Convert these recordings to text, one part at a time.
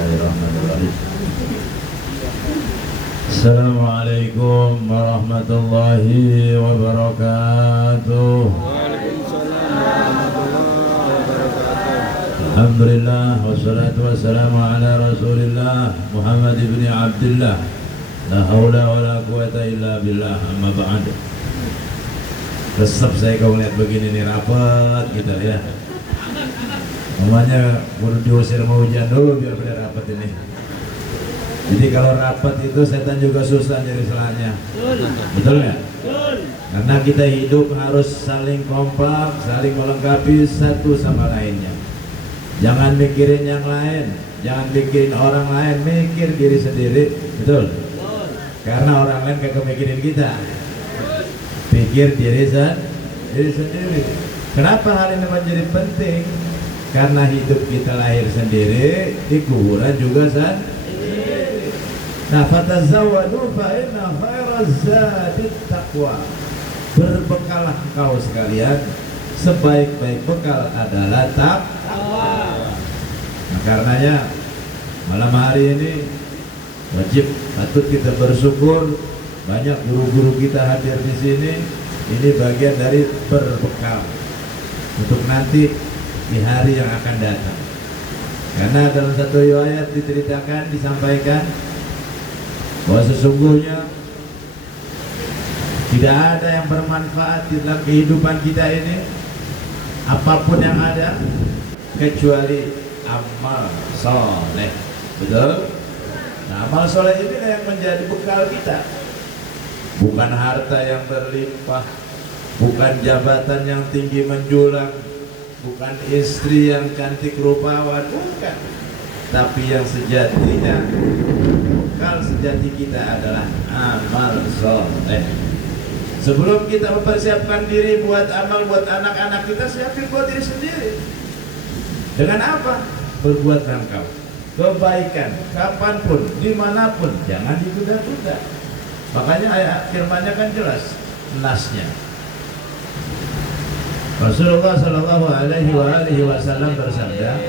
Bismillahirrahmanirrahim. Assalamualaikum warahmatullahi wabarakatuh. Alhamdulillah wassalatu wassalamu ala Rasulillah Muhammad ibn Abdullah. La haula wala quwata illa billah. Amma ba'd. Resep saya kalau lihat begini nih rapat gitu ya. Namanya baru diusir mau hujan dulu biar pada rapat ini. Jadi kalau rapat itu setan juga susah nyari celahnya. Betul nggak? Karena kita hidup harus saling kompak, saling melengkapi satu sama lainnya. Jangan mikirin yang lain, jangan mikirin orang lain, mikir diri sendiri. Betul? Karena orang lain kagak mikirin kita. Pikir diri sendiri. Kenapa hal ini menjadi penting? Karena hidup kita lahir sendiri, di kuburan juga sendiri. Nah, fatazawwadu fa inna khairaz zadit taqwa. Berbekalah engkau sekalian, sebaik-baik bekal adalah takwa. Nah, karenanya malam hari ini wajib patut kita bersyukur banyak guru-guru kita hadir di sini. Ini bagian dari berbekal untuk nanti di hari yang akan datang. Karena dalam satu riwayat diceritakan, disampaikan bahwa sesungguhnya tidak ada yang bermanfaat di dalam kehidupan kita ini, apapun yang ada, kecuali amal soleh. Betul? Nah, amal soleh ini yang menjadi bekal kita. Bukan harta yang berlimpah, bukan jabatan yang tinggi menjulang, bukan istri yang cantik rupawan, bukan. Tapi yang sejatinya, bekal sejati kita adalah amal soleh. Sebelum kita mempersiapkan diri buat amal buat anak-anak kita, siapin buat diri sendiri. Dengan apa? Berbuat engkau kebaikan kapanpun, dimanapun, jangan ditunda-tunda. Makanya ayat firmannya kan jelas, nasnya. Rasulullah Shallallahu Alaihi Wasallam bersabda,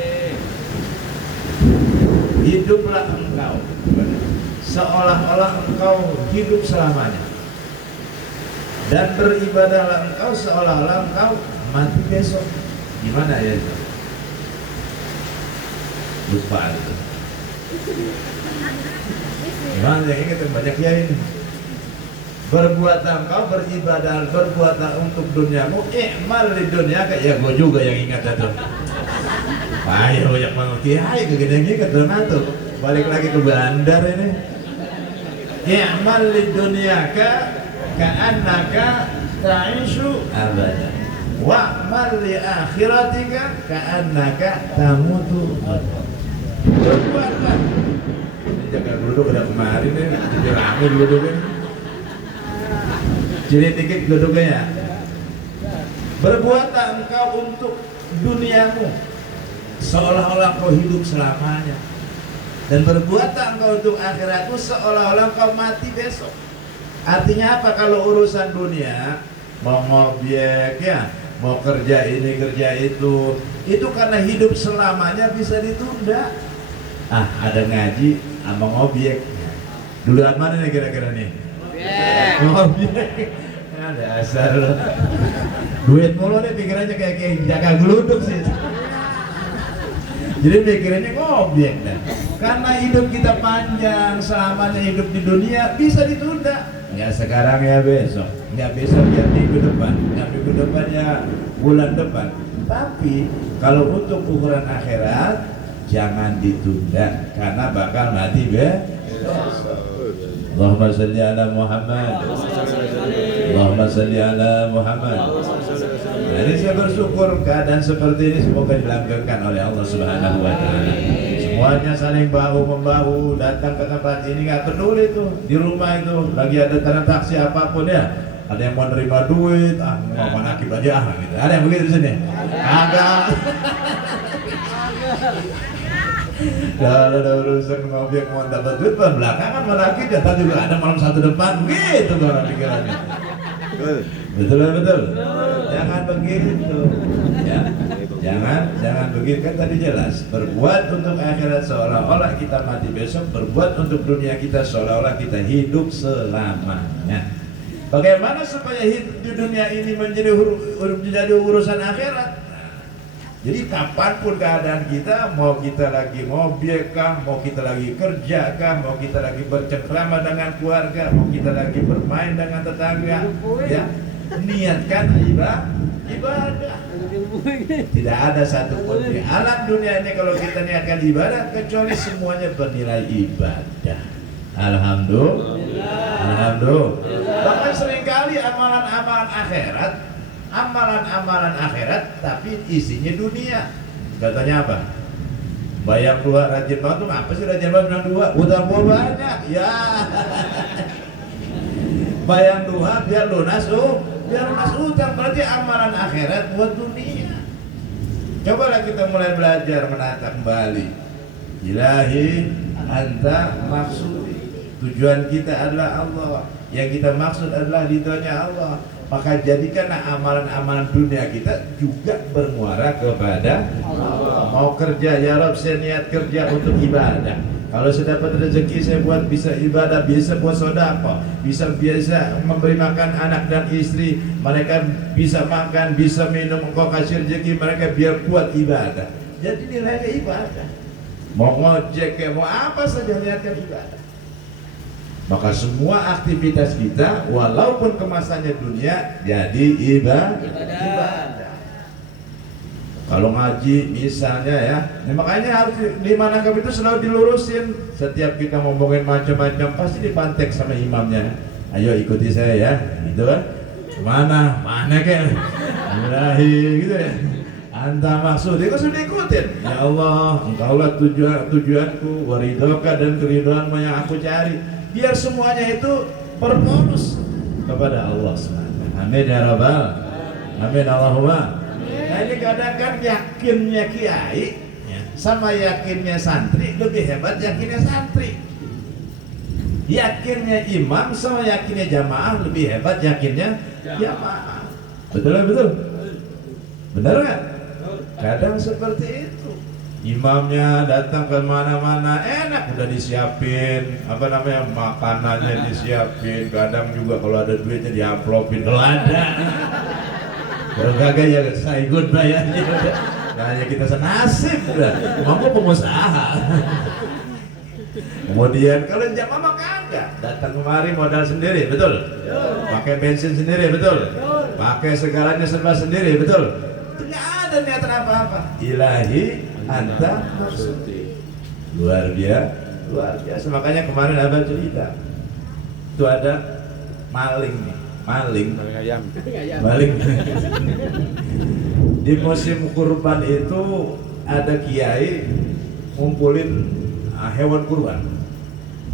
hiduplah engkau seolah-olah engkau hidup selamanya, dan beribadahlah engkau seolah-olah engkau mati besok. Gimana ya itu? Lupa itu. Gimana yang ingat banyak ya ini. Berbuatlah engkau, beribadah, berbuatlah untuk duniamu, i'mal di dunia. Ya gue juga yang ingat itu. Ayo banyak banget kiai kegini ingat dona tuh. Balik lagi ke bandar ini. I'mal di dunia ka'annaka ta'ishu abada. Wa'mal li akhiratika ka'annaka tamutu. Berbuatlah. Ini jangan duduk ada kemarin nih, jadi rame duduknya. Jadi dikit duduknya. Berbuatlah engkau untuk duniamu seolah-olah kau hidup selamanya, dan berbuatlah engkau untuk akhiratmu seolah-olah kau mati besok. Artinya apa? Kalau urusan dunia, mau ngobjek ya, mau kerja ini kerja itu karena hidup selamanya bisa ditunda. Ada ngaji sama ngobjek. Dulu mana nih kira-kira nih? Ngobjek. Ada asal loh. Duit mulu nih pikirannya kayak jaga geluduk sih. Jadi pikirannya ngobjek dah. Karena hidup kita panjang, selamanya hidup di dunia bisa ditunda. Ya sekarang ya besok, nggak besok ya minggu depan, nggak minggu depan ya bulan depan. Tapi kalau untuk ukuran akhirat jangan ditunda karena bakal mati besok. Allahumma salli ala Muhammad. Allahumma salli ala Muhammad. Nah, ini saya bersyukur keadaan seperti ini semoga dilanggengkan oleh Allah Subhanahu wa taala. Semuanya saling bahu membahu datang ke tempat ini, nggak peduli tuh di rumah itu lagi ada transaksi apapun ya. Ada yang mau nerima duit, mau manakib aja gitu. Ada yang begitu di sini? Agak. Kalau ada urusan ngobjek mau dapat duit belakangan manakib ya, tadi juga ada malam satu depan gitu kalau pikirannya. Betul. Jangan begitu. Ya. Jangan begitu, kan tadi jelas. Berbuat untuk akhirat seolah-olah kita mati besok, berbuat untuk dunia kita seolah-olah kita hidup selamanya. Bagaimana supaya hidup di dunia ini menjadi urusan akhirat? Jadi kapanpun keadaan kita, mau kita lagi ngobrol kah, mau kita lagi kerja kah, mau kita lagi bercengkrama dengan keluarga, mau kita lagi bermain dengan tetangga, ya, niatkan ibadah. Tidak ada satupun di alam dunia ini kalau kita niatkan ibadah kecuali semuanya bernilai ibadah. Alhamdulillah. Bahkan seringkali amalan akhirat tapi isinya dunia. Katanya apa? Bayang dua rajin banget tuh, apa sih rajin banget bilang dua? Utang gua banyak, ya. Bayang dua biar lunas utang, berarti amalan akhirat buat dunia. Cobalah kita mulai belajar menata kembali. Ilahi anta maksudi. Tujuan kita adalah Allah. Yang kita maksud adalah ridhonya Allah. Maka jadikanlah amalan-amalan dunia kita juga bermuara kepada Allah. Mau kerja, ya Rabb, saya niat kerja untuk ibadah. Kalau saya dapat rezeki, saya buat bisa ibadah, bisa buat sedekah, bisa memberi makan anak dan istri, mereka bisa makan, bisa minum, engkau kasih rezeki mereka biar kuat ibadah. Jadi nilainya ibadah. Mau ngojek, mau apa saja niatkan ibadah. Maka semua aktivitas kita walaupun kemasannya dunia jadi ibadah. Kalau ngaji misalnya ya, makanya harus di manakah itu selalu dilurusin. Setiap kita ngomongin macam-macam pasti dipantek sama imamnya. Ayo ikuti saya ya, gitu kan? Mana kayak Ilahi gitu ya. Anta maksud, dia sudah ikutin. Ya Allah, engkaulah tujuanku, waridhoka dan keridhoanmu yang aku cari. Biar semuanya itu berfokus kepada Allah SWT. Amin ya Rabbal. Amin Allahumma. Nah ini kadang-kadang yakinnya kiai sama yakinnya santri lebih hebat yakinnya santri. Yakinnya imam sama yakinnya jamaah lebih hebat yakinnya jamaah. Betul? Benar nggak? Kadang seperti itu. Imamnya datang ke mana-mana enak, udah disiapin makanannya disiapin, kadang juga kalau ada duitnya diamplopin, kalau ada. Kalau kagak ya saya ikut bayarnya. Nah, kita senasib udah, mau pengusaha. Kemudian kalau jamaah mah kagak, datang kemari modal sendiri, betul? Pakai bensin sendiri, betul? Pakai segalanya serba sendiri, betul? Tidak ada niatan apa-apa. Ilahi anta maksudi. Luar biasa. Makanya kemarin abang cerita itu ada maling ayam. Di musim kurban itu ada kiai ngumpulin hewan kurban.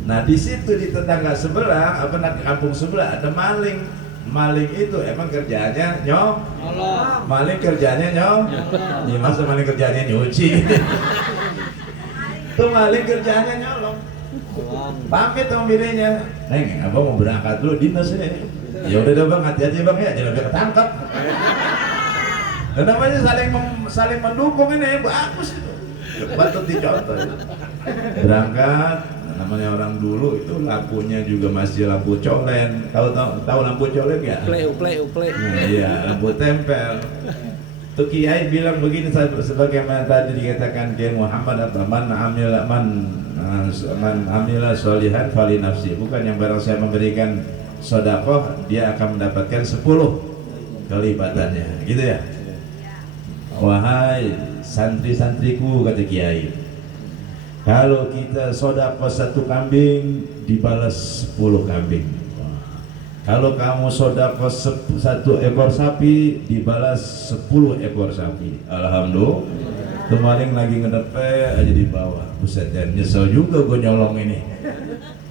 Nah di situ di tetangga sebelah, kampung sebelah ada maling. Maling itu emang kerjaannya nyolong. Maling kerjaannya nyolong. Ini masa maling kerjaannya nyuci. Itu maling kerjaannya nyolong. Pamit sama bininya, Neng, abang mau berangkat dulu dinas ini. Ya udah bang, hati-hati bang ya, jangan sampai ketangkap. Dan namanya saling mendukung ini bagus itu. Patut dicontoh. Berangkat. Namanya orang dulu itu lampunya juga masih lampu colen. Tahu lampu colen ya? Uple. Nah, iya, lampu tempel. Tuh kiai bilang begini, sebagaimana tadi dikatakan Kiai Muhammad apa man amila sholihan fali nafsi. Bukan yang barang saya memberikan sedekah dia akan mendapatkan 10 kelipatannya. Gitu ya? Wahai santri-santriku, kata kiai, kalau kita sedekah 1 kambing dibalas 10 kambing. Kalau kamu sedekah 1 ekor sapi dibalas 10 ekor sapi. Alhamdulillah. Kemarin lagi ngedepe aja di bawah. Buset, nyesel juga gue nyolong ini.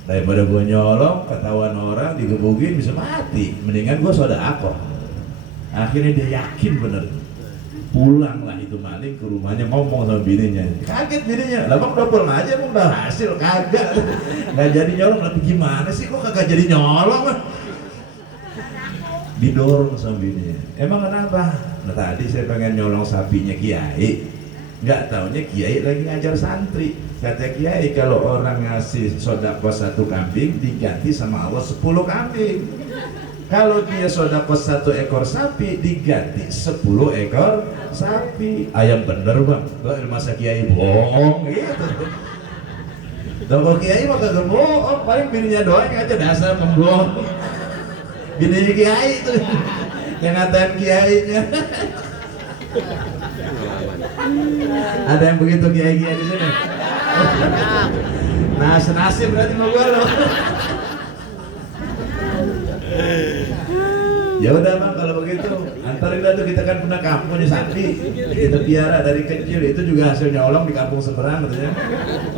Daripada gue nyolong ketahuan orang digebukin bisa mati. Mendingan gue sedekah. Akhirnya dia yakin bener. Pulanglah itu maling ke rumahnya, ngomong sama bininya. Kaget bininya, lah bang udah pulang aja, bang udah hasil, kagak. Nggak jadi nyolong, tapi gimana sih kok kagak jadi nyolong? Didorong sama bininya. Emang kenapa? Nah, tadi saya pengen nyolong sapinya Kiai, nggak taunya Kiai lagi ngajar santri. Kata Kiai, kalau orang ngasih sodako 1 kambing diganti sama Allah 10 kambing. Kalau dia sodako 1 ekor sapi diganti 10 ekor sapi. Ayam bener bang, masa Kiai bohong gitu. Kalau Kiai mah kagak bohong, paling bininya doang aja dasar pembohong. Bininya Kiai itu yang ngatain Kiainya. Ada yang begitu Kiai-Kiai di sini. Nah, senasib berarti mau gua loh. Ya udah bang, kalau begitu antarin dah tuh, kita kan punya kampung punya sapi, kita piara dari kecil, itu juga hasil nyolong di kampung seberang katanya.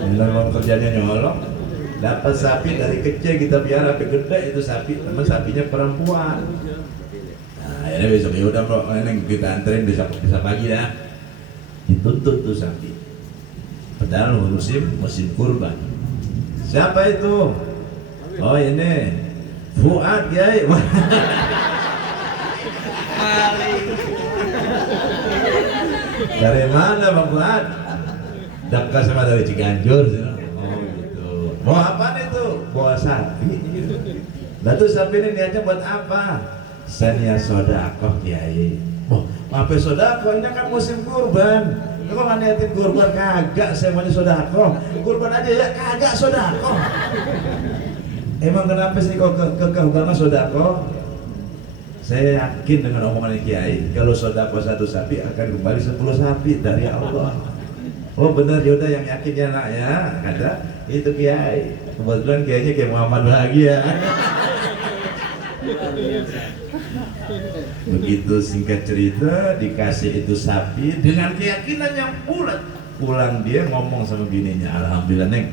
Memang kerjanya nyolong, dapat sapi dari kecil kita piara sampai gede itu sapi, teman sapinya perempuan. Nah ini besok ya udah bro, ini kita anterin bisa pagi ya, dituntut tuh sapi. Padahal musim kurban. Siapa itu? Oh ini Fuad Kiai. Dari mana Bang Fuad? Dekat sama dari Ciganjur. Oh gitu. Bawa apa itu? Bawa sapi. Lalu sapi ini niatnya buat apa? Sania sodakoh Kiai. Oh, apa sodakoh? Ini kan musim kurban. Kok nggak niatin kurban? Kagak, saya maunya sodakoh. Kurban aja ya, kagak sodakoh. Emang kenapa sih kok ke sodakoh? Saya yakin dengan omongan Kiai, kalau sodakoh 1 sapi akan kembali 10 sapi dari Allah. Oh benar, yaudah yang yakin ya nak ya, kata itu Kiai. Kebetulan Kiainya kayak Muhammad bahagia. Begitu singkat cerita, dikasih itu sapi dengan keyakinan yang bulat. Pulang dia ngomong sama bininya, alhamdulillah neng,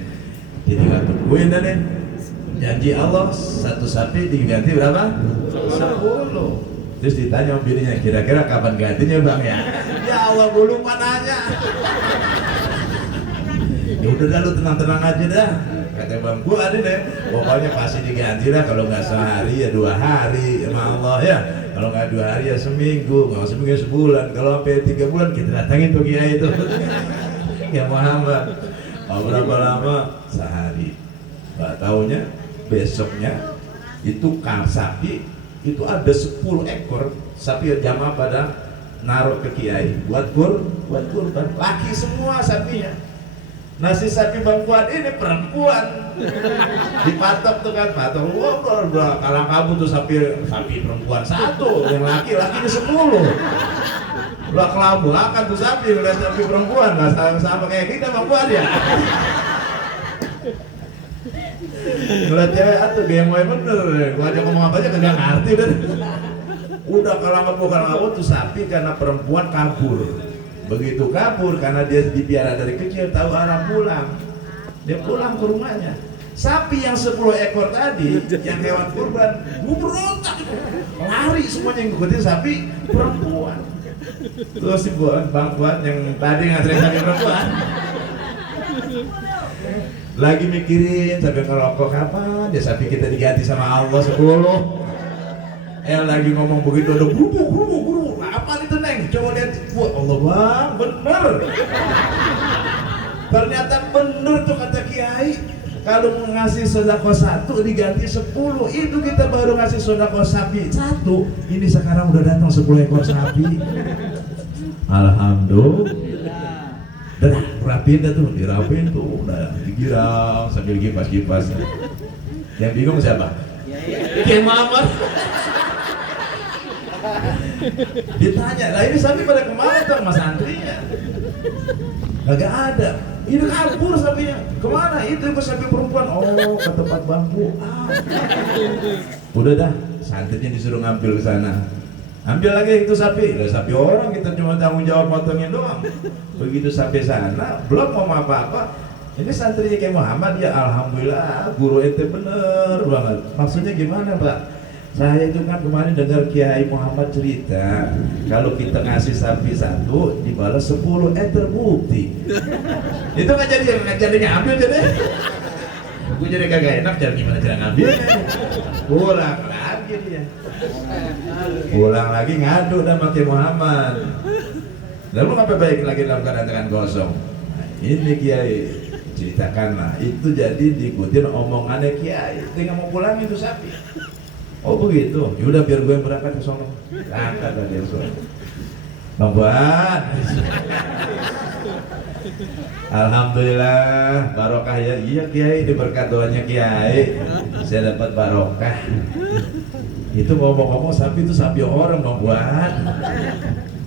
dia tinggal tungguin dah neng. Janji Allah 1 sapi diganti berapa? 10. Terus ditanya sama bininya, kira-kira kapan gantinya bang ya? Ya Allah, gue lupa nanya. Ya udah dah, lu tenang-tenang aja dah. Kata bang, gue ada deh, pokoknya pasti diganti lah, kalau nggak sehari ya 2 hari sama Allah ya. Kalau nggak 2 hari ya seminggu, kalau seminggu ya sebulan, kalau sampai 3 bulan kita datangin tuh Kiai itu. Ya Muhammad, berapa lama? Sehari. Nggak taunya besoknya itu sapi itu ada 10 ekor sapi jamaah pada naruh ke Kiai buat kurban, laki semua sapinya. Nasi sapi Bang Fuad ini perempuan dipatok tuh kan, patok kalang kabut tuh sapi perempuan 1, yang laki-laki 10. Lah kelabuakan tuh sapi, ngeliat sapi perempuan nggak sama kayak kita Bang Fuad ya. Ngeliat cewek atuh gemoy bener, gua aja ngomong apa aja kagak ngerti udah kalau tuh sapi karena perempuan kabur. Begitu kabur karena dia dipiara dari kecil tahu arah pulang, dia pulang ke rumahnya. Sapi yang 10 ekor tadi yang hewan kurban berontak, lari semuanya yang ngikutin sapi perempuan. Terus si Bang Fuad yang tadi nganterin sapi perempuan lagi mikirin sambil ngerokok, kapan ya sapi kita diganti sama Allah 10. Lagi ngomong begitu ada guru, apa itu neng? Coba lihat, wah Allah bang, bener. Ternyata bener tuh kata Kiai, kalau mau ngasih sedekah 1 diganti 10. Itu kita baru ngasih sedekah sapi 1, ini sekarang udah datang 10 ekor sapi. Alhamdulillah. Dan rapiin dah tuh, dirapiin tuh, udah digirang sambil kipas-kipas. Yang bingung siapa? Kiai Muhammad. Ditanya, lah ini sapi pada kemana tuh mas santrinya? Gak ada. Ini kabur sapinya. Kemana? Itu sapi perempuan. Oh, ke tempat bangku. Udah dah, santrinya disuruh ngambil ke sana. Ambil lagi itu sapi, lah sapi orang kita cuma tanggung jawab motongin doang. Begitu sampai sana, belum mau apa-apa. Ini santrinya kayak Muhammad ya, alhamdulillah guru ente bener banget. Maksudnya gimana Pak? Saya itu kan kemarin dengar Kiai Muhammad cerita, kalau kita ngasih sapi 1 dibalas 10, terbukti. Itu nggak jadi ngambil jadi. Gue jadi kagak enak, cara gimana cara ngambil. Pulang lagi dia. Pulang lagi ngadu sama Kiai Muhammad. Lalu ngapa baik lagi dalam keadaan tangan kosong? Nah, ini Kiai ceritakanlah, itu jadi diikutin omongannya Kiai. Dia nggak mau pulang itu sapi. Oh begitu, yaudah biar gue yang berangkat ke sono. Berangkat lah dia sono. Bang Buan. Alhamdulillah barokah ya. Iya Kiai, di berkat doanya Kiai saya dapat barokah. Itu ngomong-ngomong sapi itu sapi orang Bang Buan.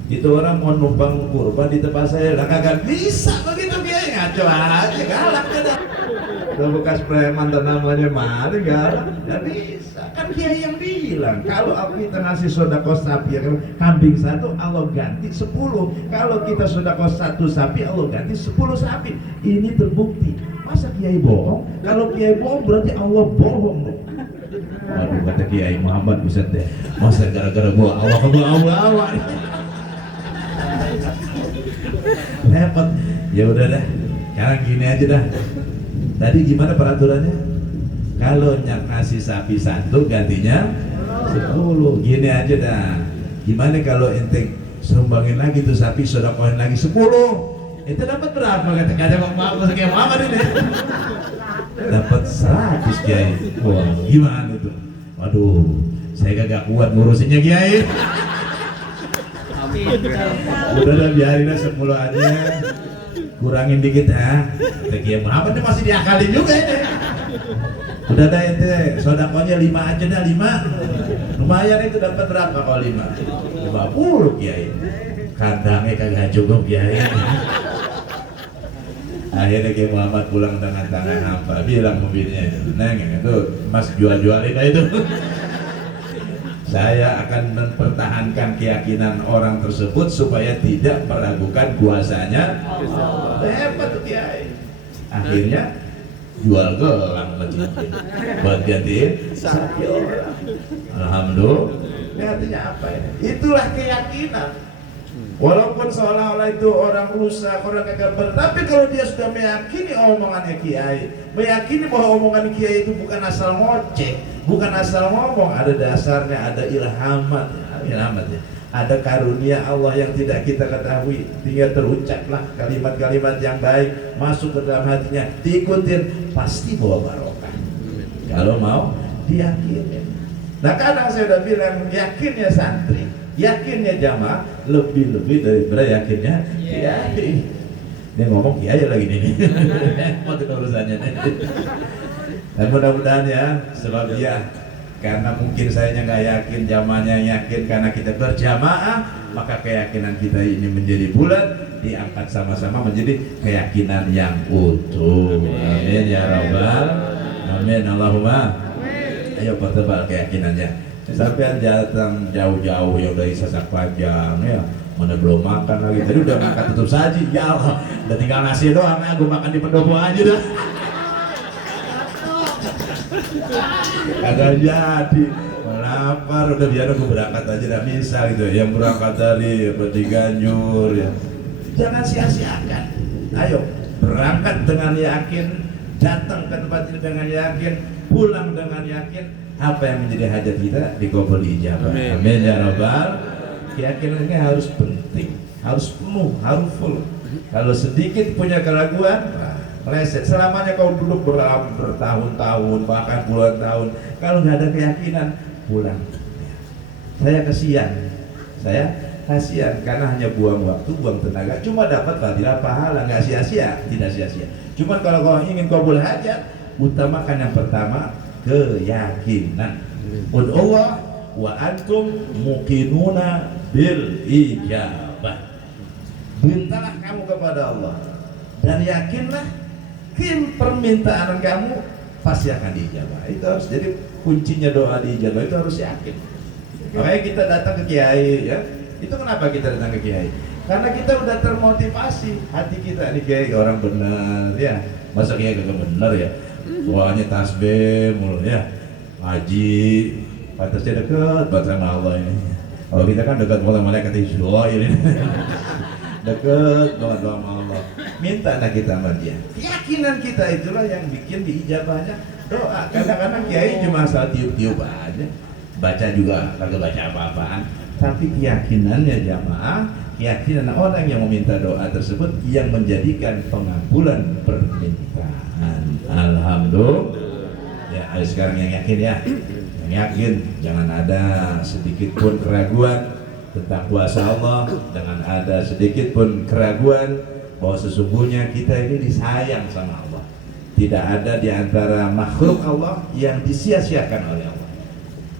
Itu orang mau numpang kurban di tempat saya, lah kagak bisa begitu Kiai, ngaco aja, galak aja. Udah bekas preman dan namanya mana galak, nggak bisa. Kan Kiai yang bilang kalau kita ngasih sodako sapi, kambing satu Allah ganti 10. Kalau kita sodako satu sapi Allah ganti 10 sapi. Ini terbukti. Masa Kiai bohong? Kalau Kiai bohong berarti Allah bohong. Waduh, kata Kiai Muhammad, buset deh. Masa gara-gara gua awal repot. Ya udah dah, sekarang gini aja dah. Tadi gimana peraturannya? Kalau ngasih sapi satu gantinya 10. Gini aja dah. Gimana kalau ente sumbangin lagi tuh sapi, sodakohin lagi 10? Itu dapat berapa? Kata Bang Kiai Muhammad ini. Dapat 100 Kiai. Wah, gimana itu? Waduh, saya kagak kuat ngurusinnya Kiai. Udah biarin aja 10 aja, kurangin dikit ya. Kiai Muhammad ini masih diakalin juga ini. Udah dah ente sodakonya 5 aja dah, 5. Lumayan itu dapat berapa kalau 5? 50 Kiai. Kandangnya kagak cukup Kiai. Akhirnya Kiai Muhammad pulang dengan tangan hampa, bilang mobilnya itu, Neng itu Mas jual-jualin aja itu. Saya akan mempertahankan keyakinan orang tersebut supaya tidak meragukan kuasanya. Hebat tuh Kiai. Akhirnya jual gelang buat gantiin sapi orang. Alhamdulillah. Ini artinya apa ini? Itulah keyakinan. Walaupun seolah-olah itu orang rusak, orang kagak benar, tapi kalau dia sudah meyakini omongannya Kiai, meyakini bahwa omongan Kiai itu bukan asal ngoceh, bukan asal ngomong, ada dasarnya, ada ilhamatnya, ada karunia Allah yang tidak kita ketahui, tinggal terucaplah kalimat-kalimat yang baik masuk ke dalam hatinya, diikutin, pasti bawa barokah. Kalau mau diyakinin. Nah kadang saya udah bilang, yakinnya santri, yakinnya jamaah lebih daripada yakinnya Kiai. Dia ngomong Kiai lagi nih. Mau urusannya nih. Dan mudah-mudahan ya, sebab dia karena mungkin saya nggak yakin, jamaahnya yakin, karena kita berjamaah, maka keyakinan kita ini menjadi bulat, diangkat sama-sama menjadi keyakinan yang utuh. Amin ya rabbal amin. Allahumma. Ayo pertebal keyakinannya. Sampai datang jauh-jauh yang dari Sasak Panjang ya, mana belum makan lagi. Tadi udah makan tutup saji, ya Allah, udah tinggal nasi doang, aku makan di pendopo aja dah. Kagak jadi, lapar, udah biar aku berangkat aja dah, bisa gitu. Yang berangkat dari Ganjur ya, jangan sia-siakan. Ayo berangkat dengan yakin, datang ke tempat ini dengan yakin, pulang dengan yakin. Apa yang menjadi hajat kita dikabul ijabah. Amin ya rabbal. Keyakinan ini harus penting, harus penuh, harus full. Kalau sedikit punya keraguan, meleset. Selamanya kau duduk bertahun-tahun, bahkan puluhan tahun, kalau nggak ada keyakinan, pulang. Saya kasihan karena hanya buang waktu, buang tenaga, cuma dapat fadilah pahala, nggak sia-sia, tidak sia-sia. Cuma kalau kau ingin kabul hajat, utamakan yang pertama keyakinan. Ud'ullah wa antum muqinuna bil ijabah. Mintalah kamu kepada Allah dan yakinlah permintaan kamu pasti akan diijabah. Itu harus jadi kuncinya doa diijabah, itu harus yakin. Makanya kita datang ke Kiai ya. Itu kenapa kita datang ke Kiai? Karena kita udah termotivasi, hati kita ini Kiai orang benar ya. Masa Kiai kagak benar ya? Doanya tasbih mulu ya, haji, pantasnya dekat banget sama Allah ini. Kalau kita kan dekat sama malaikat Israel ini, dekat banget sama Allah. minta nak kita sama dia. Keyakinan kita itulah yang bikin diijabahnya doa. Kadang-kadang kiai cuma asal tiup-tiup aja, baca juga kagak baca apa-apaan, tapi keyakinannya jamaah, keyakinan orang yang meminta doa tersebut yang menjadikan pengabulan permintaan. Alhamdulillah. Ya, ayo sekarang yang yakin ya, yang yakin, jangan ada sedikit pun keraguan tentang kuasa Allah, jangan ada sedikit pun keraguan bahwa sesungguhnya kita ini disayang sama Allah. Tidak ada di antara makhluk Allah yang disia-siakan oleh Allah.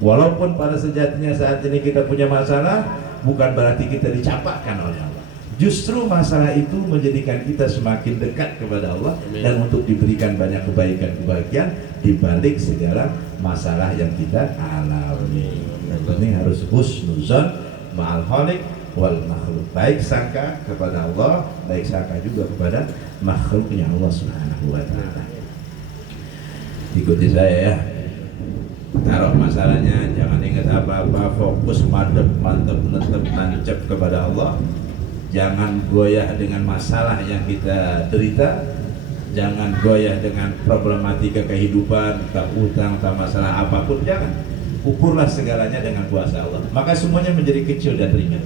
Walaupun pada sejatinya saat ini kita punya masalah, bukan berarti kita dicampakkan oleh Allah. Justru masalah itu menjadikan kita semakin dekat kepada Allah dan untuk diberikan banyak kebaikan-kebaikan di balik segala masalah yang kita alami. Yang penting harus husnuzon ma'al khaliq wal makhluk, baik sangka kepada Allah, baik sangka juga kepada makhluknya Allah Subhanahu wa ta'ala. Ikuti saya ya, taruh masalahnya, jangan ingat apa-apa, fokus mantep nancep kepada Allah. Jangan goyah dengan masalah yang kita derita, jangan goyah dengan problematika kehidupan, entah utang, entah masalah apapun, jangan. Ukurlah segalanya dengan kuasa Allah, maka semuanya menjadi kecil dan ringan.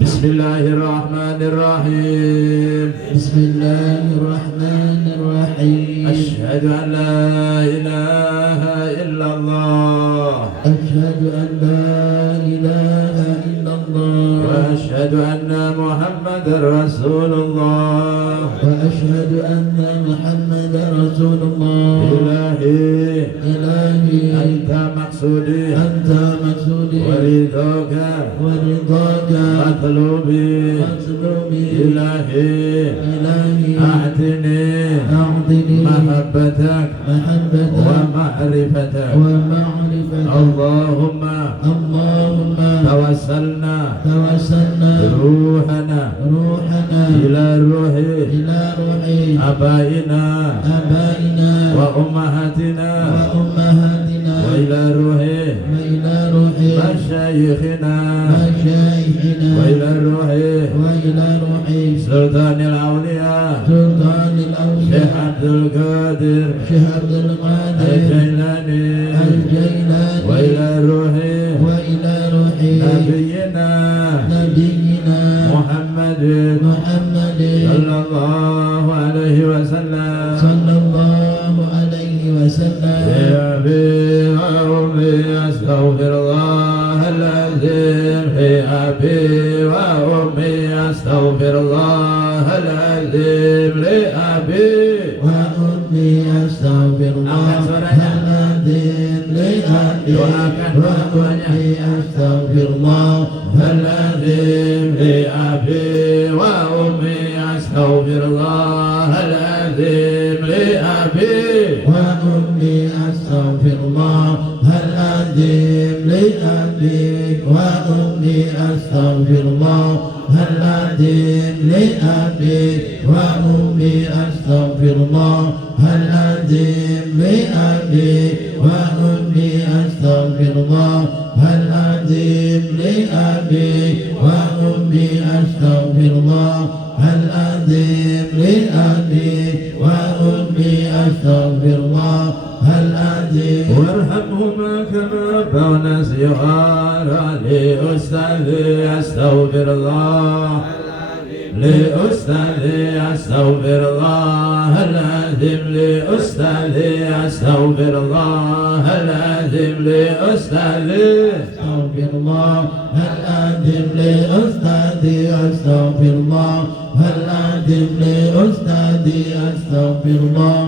Bismillahirrahmanirrahim. Bismillahirrahmanirrahim. Asyhadu an la ilaha illallah. Asyhadu an la ilaha illallah. Wa asyhadu anna Muhammadar Rasulullah. Wa asyhadu anna Muhammadar Rasulullah. Ilahi, Ilahi, anta maksudi, anta maksudi, wa ridhaka, wa ridhaka, matlubi, matlubi. Ilahi, Ilahi, a'tini a'tini mahabbatak mahabbatak wa ma'rifatak. wa ma'rifatak. Allahumma Allahumma tawassalna tawassalna ruhana ruhana ila ruhi ila ruhi abaina abaina wa ummahatina wa ummahatina wa ila ruhi wa ila ruhi masyayikhina masyayikhina wa ila ruhi wa ila ruhi sultanil awliya sultanil Syekh awliya Abdul Qadir Syekh Abdul Qadir Al-Jailani Al-Jailani wa ila ruhi wa ila ruhi nabiyyina nabiyyina Muhammadin Muhammadin sallallahu alaihi wasallam. sallallahu alaihi wasallam. Ya Abi wa Ummi astaghfirullahal azim. Ya Abi wa Ummi astaghfirullahal azim. Ya Abi Wa ummi astaghfirullahaladzim li abi. Doakan Wa ummi astaghfirullahaladzim li abi wa ummi astaghfirullahal azim. Li abi wa ummi astaghfirullahaladzim li abi. Wa ummi astaghfirullahaladzim li abi. Wa ummi astaghfirullahaladzim li abi. Wa ummi astaghfirullahaladzim li abi. Wa ummi astaghfirullahaladzim li abi. Wa ummi astaghfirullahaladzim. وارحمهما كما ربونا صغارا. لأستاذي أستغفر الله. لأستاذي أستغفر الله العظيم. لأستاذي أستغفر الله العظيم. لأستاذي أستغفر الله العظيم لأستاذي. أستغفر الله العظيم لأستاذي. أستغفر الله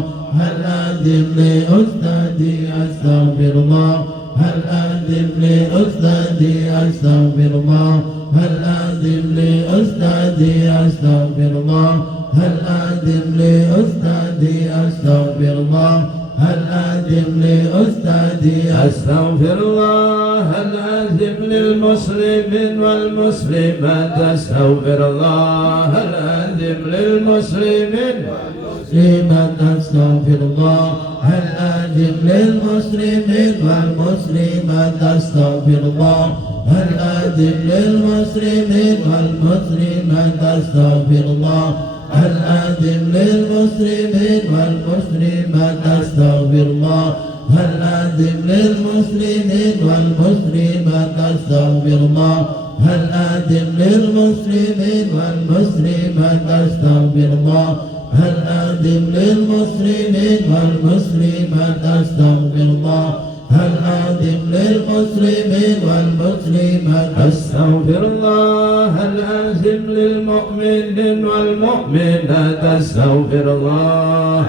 العظيم لأستاذي. أستغفر الله العظيم لأستاذي. أستغفر الله العظيم لأستاذي. أستغفر الله العظيم لأستاذي. أستغفر الله العظيم لأستاذي. أستغفر الله العظيم للمسلمين والمسلمات. أستغفر الله العظيم للمسلمين والمسلمات. أستغفر الله العظيم للمسلمين والمسلمات. أستغفر الله العظيم للمسلمين والمسلمات. أستغفر الله هل أذن للمسلمين والمسلمات أستغفر الله هل أذن للمسلمين والمسلمات أستغفر الله هل أذن للمسلمين والمسلمات أستغفر الله هل أذن للمسلمين والمسلمات أستغفر الله هل أذن للمسلمين والمسلمات أستغفر الله هل أذن للمؤمنين والمؤمنات أستغفر الله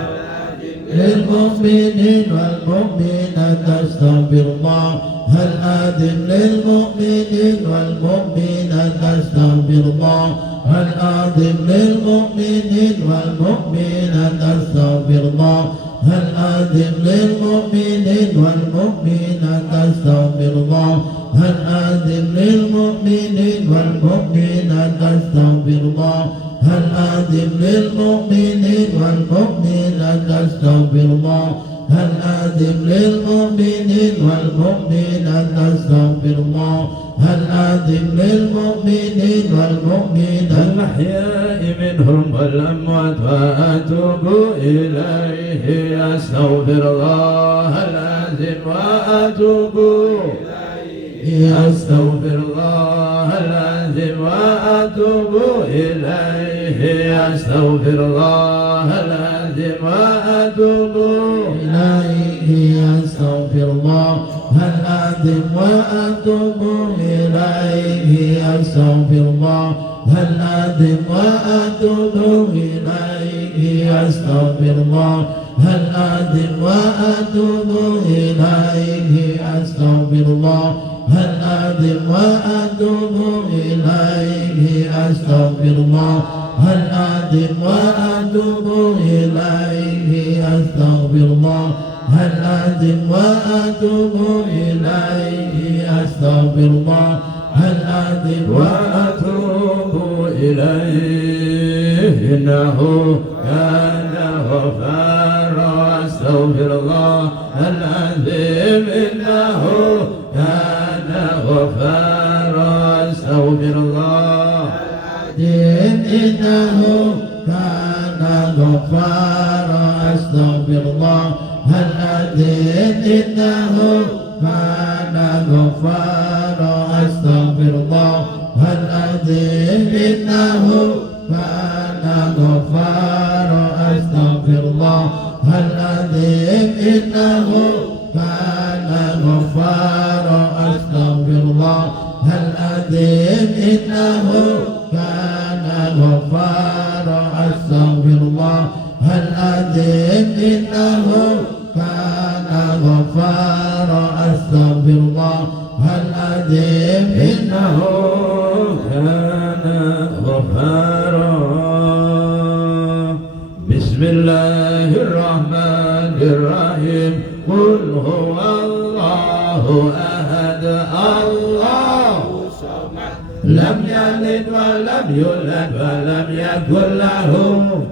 للمؤمنين والمؤمنات أستغفر الله هل آذن للمؤمنين والمؤمنات أستغفر الله هل آذن للمؤمنين والمؤمنات أستغفر الله هل آذن للمؤمنين والمؤمنات أستغفر الله هل آذن للمؤمنين والمؤمنات أستغفر الله هل آذن للمؤمنين والمؤمنات أستغفر الله هل آذن للمؤمنين والمؤمنات أستغفر الله هل آذن للمؤمنين والمؤمنات الأحياء منهم والأموات وأتوب إليه أستغفر الله هل آذن وأتوب أستغفر الله هل آذن وأتوب إليه أستغفر الله هل آذن وأتوب إليه أستغفر الله هل آذن وأتوب إليه أستغفر الله هل آذن وأتوب إليه أستغفر الله هل آذن وأتوب إليه أستغفر الله هل آذن وأتوب إليه أستغفر الله هل آذن وأتوب إليه أستغفر الله هل آذن وأتوب إليه أستغفر الله هل آذن وأتوب إليه إنه كان غفارا أستغفر الله هل آذن إنه كان غفارا أستغفر الله إنه كان غفارا أستغفر الله هل آذن إنه كان غفارا أستغفر الله هل آذن إنه كان غفارا أستغفر الله هل آذن إنه كان غفارا أستغفر الله هل آذن إنه كان غفارا أستغفر الله هل آذن إنه كان غفارا أستغفر الله هل آذن إنه كان غفارا بسم الله الرحمن الرحيم قل هو الله أحد الله لم يلد ولم يولد ولم يكن له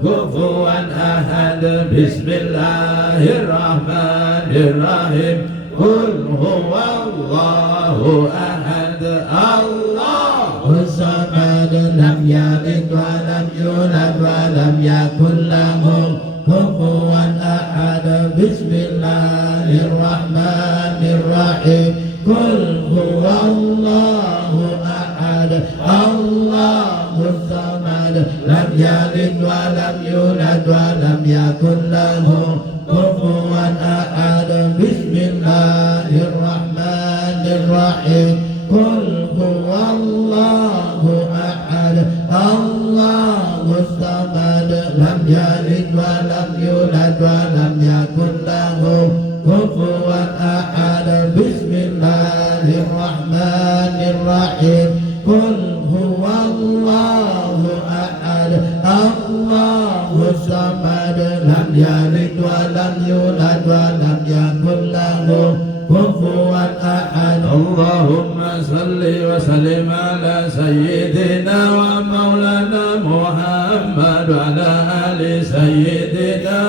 كفوا أحد بسم الله الرحمن الرحيم قل هو الله أحد الله الصمد لم يلد ولم يولد ولم يكن له كفوا أحد بسم الله الرحمن الرحيم قل هو الله أحد الله الصمد لم يلد ولم يولد ولم يكن له كفوا أحد بسم الله الرحمن الرحيم قل هو الله أحد الله الصمد لم يلد ولم يولد ولم يكن له كفوا أحد بسم الله الرحمن الرحيم قل هو الله أحد الله الصمد لم يلد ولم يولد ولم يكن له كفوا أحد اللهم صل وسلم على سيدنا ومولانا محمد وعلى آل سيدنا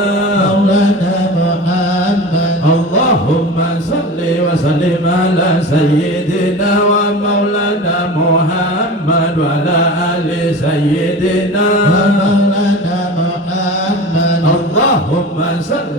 مولانا محمد اللهم صل وسلم على سيدنا ومولانا محمد وعلى آل سيدنا مولانا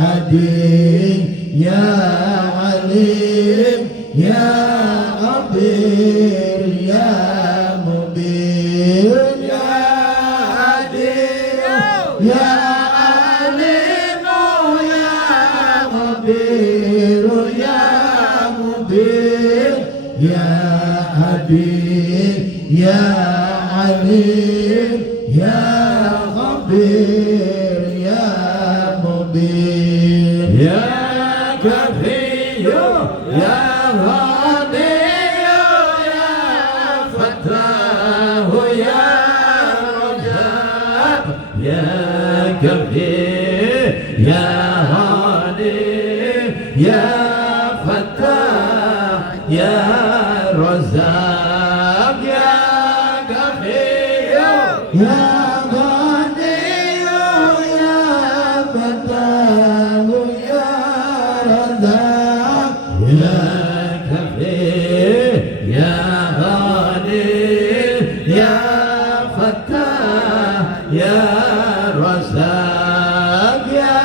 حديث يا عليم يا خبير يا مبين يا حديث يا عليم يا خبير يا مبين يا حبيب يا عليم يا خبير يا مبين يا كفي يا غني يا فتاه يا رجاء يا كفي يا غني يا فتاه يا رزاق يا كفي يا غني يا فتاه يا رزاق يا كفي يا غني يا فتاه يا رزاق يا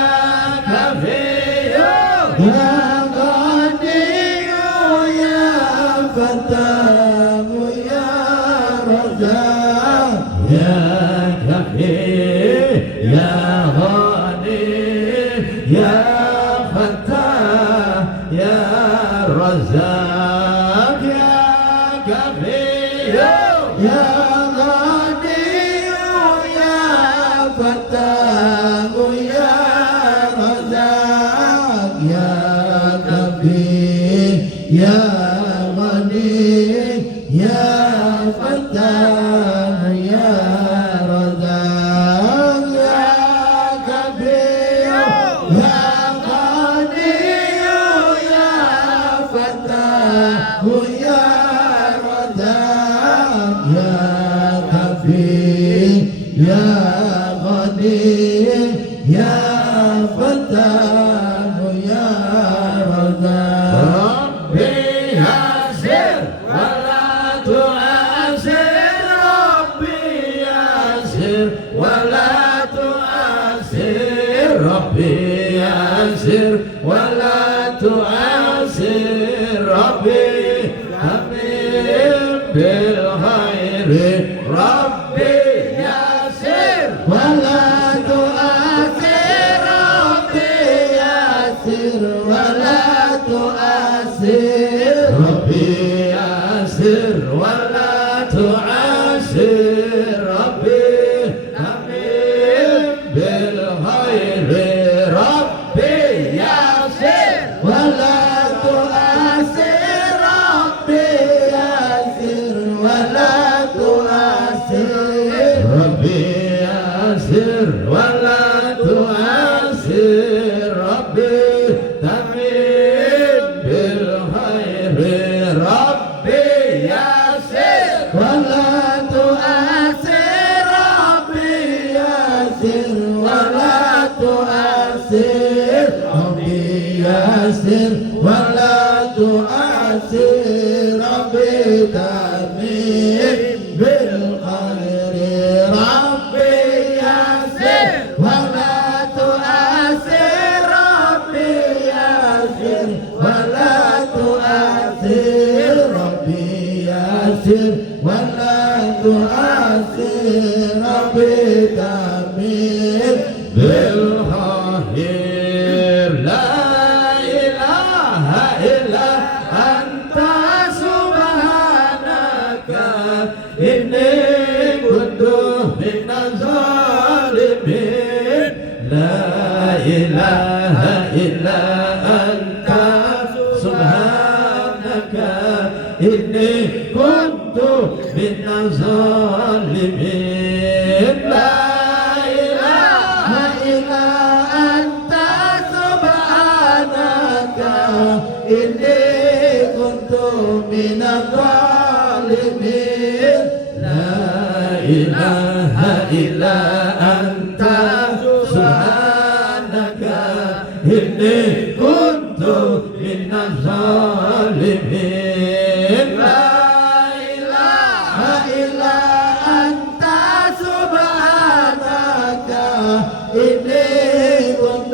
كفي يا غني يا فتاه يا رزاق يا كفي يا غني يا فتاه يا رزاق يا كفي يا غني يا فتاه يا رزاق يا كفي يا غني يا فتاه يا رزاق يا كفي يا غني يا فتاه يا رزاق يا كفي يا غني يا فتاه يا رزاق ربي يسر ولا تعسر ربي يسر ولا تعسر ربي يسر ولا تعسر ربي أمين بالخير ربي يسر ولا تؤثر ربي يسر ولا تؤثر ربي يسر ولا تعسر ربي أمين بالخير ربي يسر ولا تؤثر ربي يسر ولا تؤثر ربي يسر ولا تؤثر ربي تمين بالخير ربي يسر ولا تؤثر ربي يسر ولا تؤثر ربي يسر ولا تؤثر ربي تمين بالخير ربي يسر ولا تؤثر ربي يسر ولا تؤثر ربي يسر ولا تؤثر ربي تمين بالخير لا إله إلا أنت سبحانك إني كنت من الظالمين لا إله إلا أنت سبحانك إني كنت من الظالمين لا إله إلا أنت سبحانك إني كنت من الظالمين لا إله إلا أنت سبحانك إني كنت من الظالمين لا إله إلا أنت سبحانك إني كنت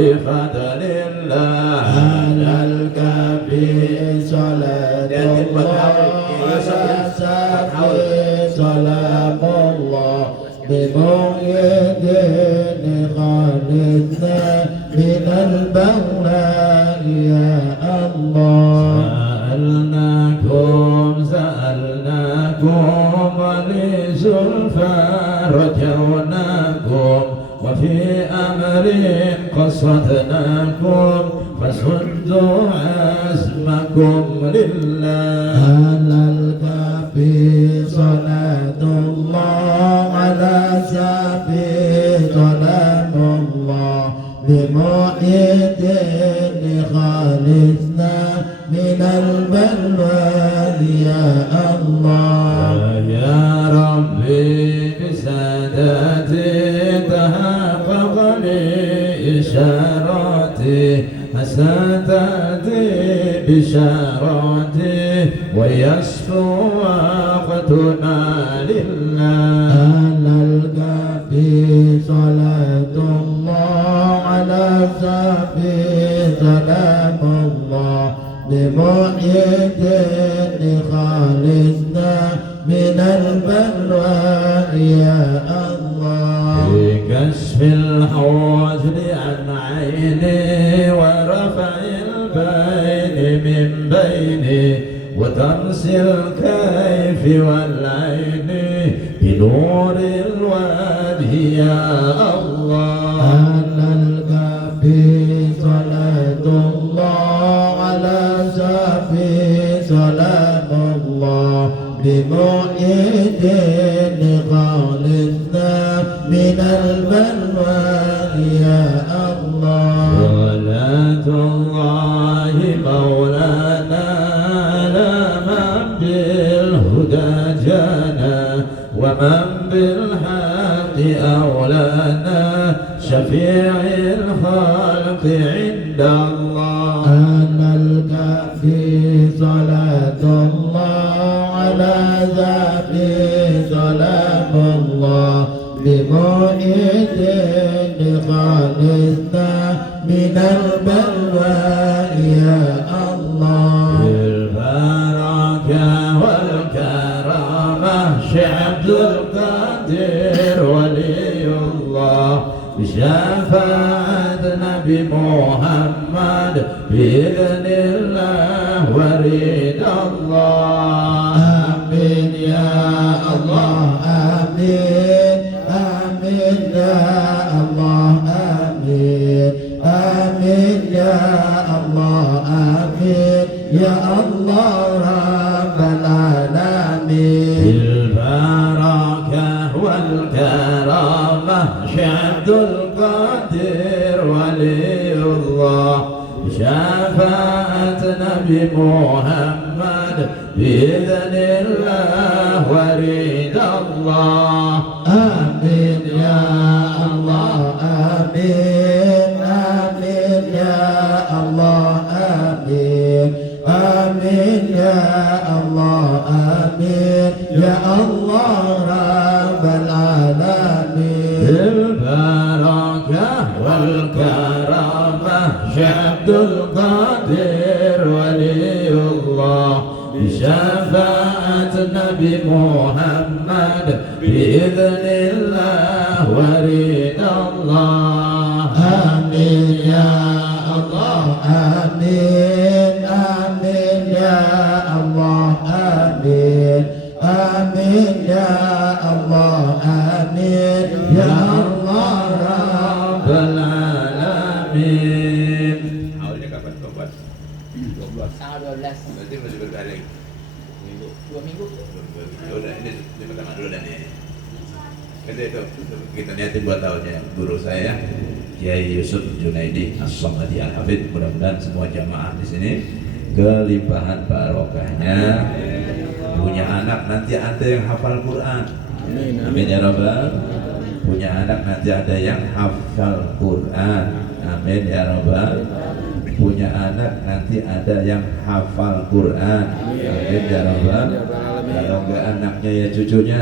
بفضل الله على الكافي صلاة الله سلام الله بمؤيد خالدنا من البلاء يا الله سألناكم ولزلفى رجوناكم وفي أمر قصدناكم فصدوا عزمكم لله على الكافي صلاة الله على سافي سلام الله بمؤيد خالصنا من البلوى يا الله يا ربي بسادتي تحقق لي إشاراتي حسناتي بشاراتي ويسفو وقتنا لله على الكافي صلاة الله على سافي سلام الله بمؤيد خالصنا من البلوى يا الله بكشف الحوجر عن عيني ورفع البين من بيني وترس الكيف والعين بنور الوجه يا الله على الكافي صلاة الله على سافي سلام الله بمؤيد خالصنا من البلوى يا الله صلاة الله مولانا على من بالهدى جانا ومن بالحق أولانا شفيع الخلق عند الله أنا الكافي صلاة الله على ذاتي سلام الله بمؤيد خالصنا من البلوى يا الله بالبركة والكرامة شعب القادر ولي الله بشفاعة نبي محمد بإذن الله ورد الله آمين يا الله آمين آمين يا الله آمين آمين يا الله آمين يا الله رب العالمين بالبركة والكرامة شهد القادر ولي الله بشفاعة نبي محمد بإذن الله ورد الله آمين يا الله آمين آمين يا الله آمين آمين يا الله آمين يا الله رب العالمين بالبركة والكرامة شهد القادر ولي الله بشفاعة نبي محمد بإذن الله ورد الله آمين يا الله آمين آمين يا الله آمين آمين يا الله آمين يا الله رب العالمين. Awalnya kapan tobat? 12. Tanggal 12. Berarti masih berkali. 2 minggu. Ya udah, ini pertama dulu dan ini. Itu kita niatin buat tahunnya guru saya Kiai Yusuf Junaidi As-Somadi Al-Hafidh. Mudah-mudahan semua jamaah di sini kelimpahan barokahnya, punya anak nanti ada yang hafal Quran. Amin ya rabbal. Punya anak nanti ada yang hafal Quran. Amin ya rabbal. Punya anak nanti ada yang hafal Quran. Amin ya rabbal. Kalau enggak anaknya ya cucunya.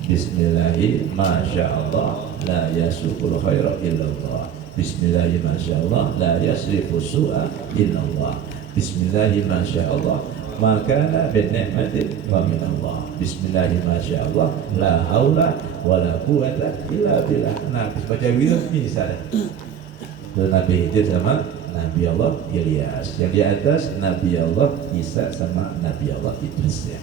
Bismillahi masyaallah la yasukul khaira illallah. Bismillahi masyaallah la yasrifu su'a illallah. Bismillahi masyaallah makana bin ni'matin wa minallah. Bismillahi masyaallah la haula wa la quwata illa billah. Nah, baca gitu bisa dah. Nabi Khidir sama Nabi Allah Ilyas, yang di atas Nabi Allah Isa sama Nabi Allah Idris ya.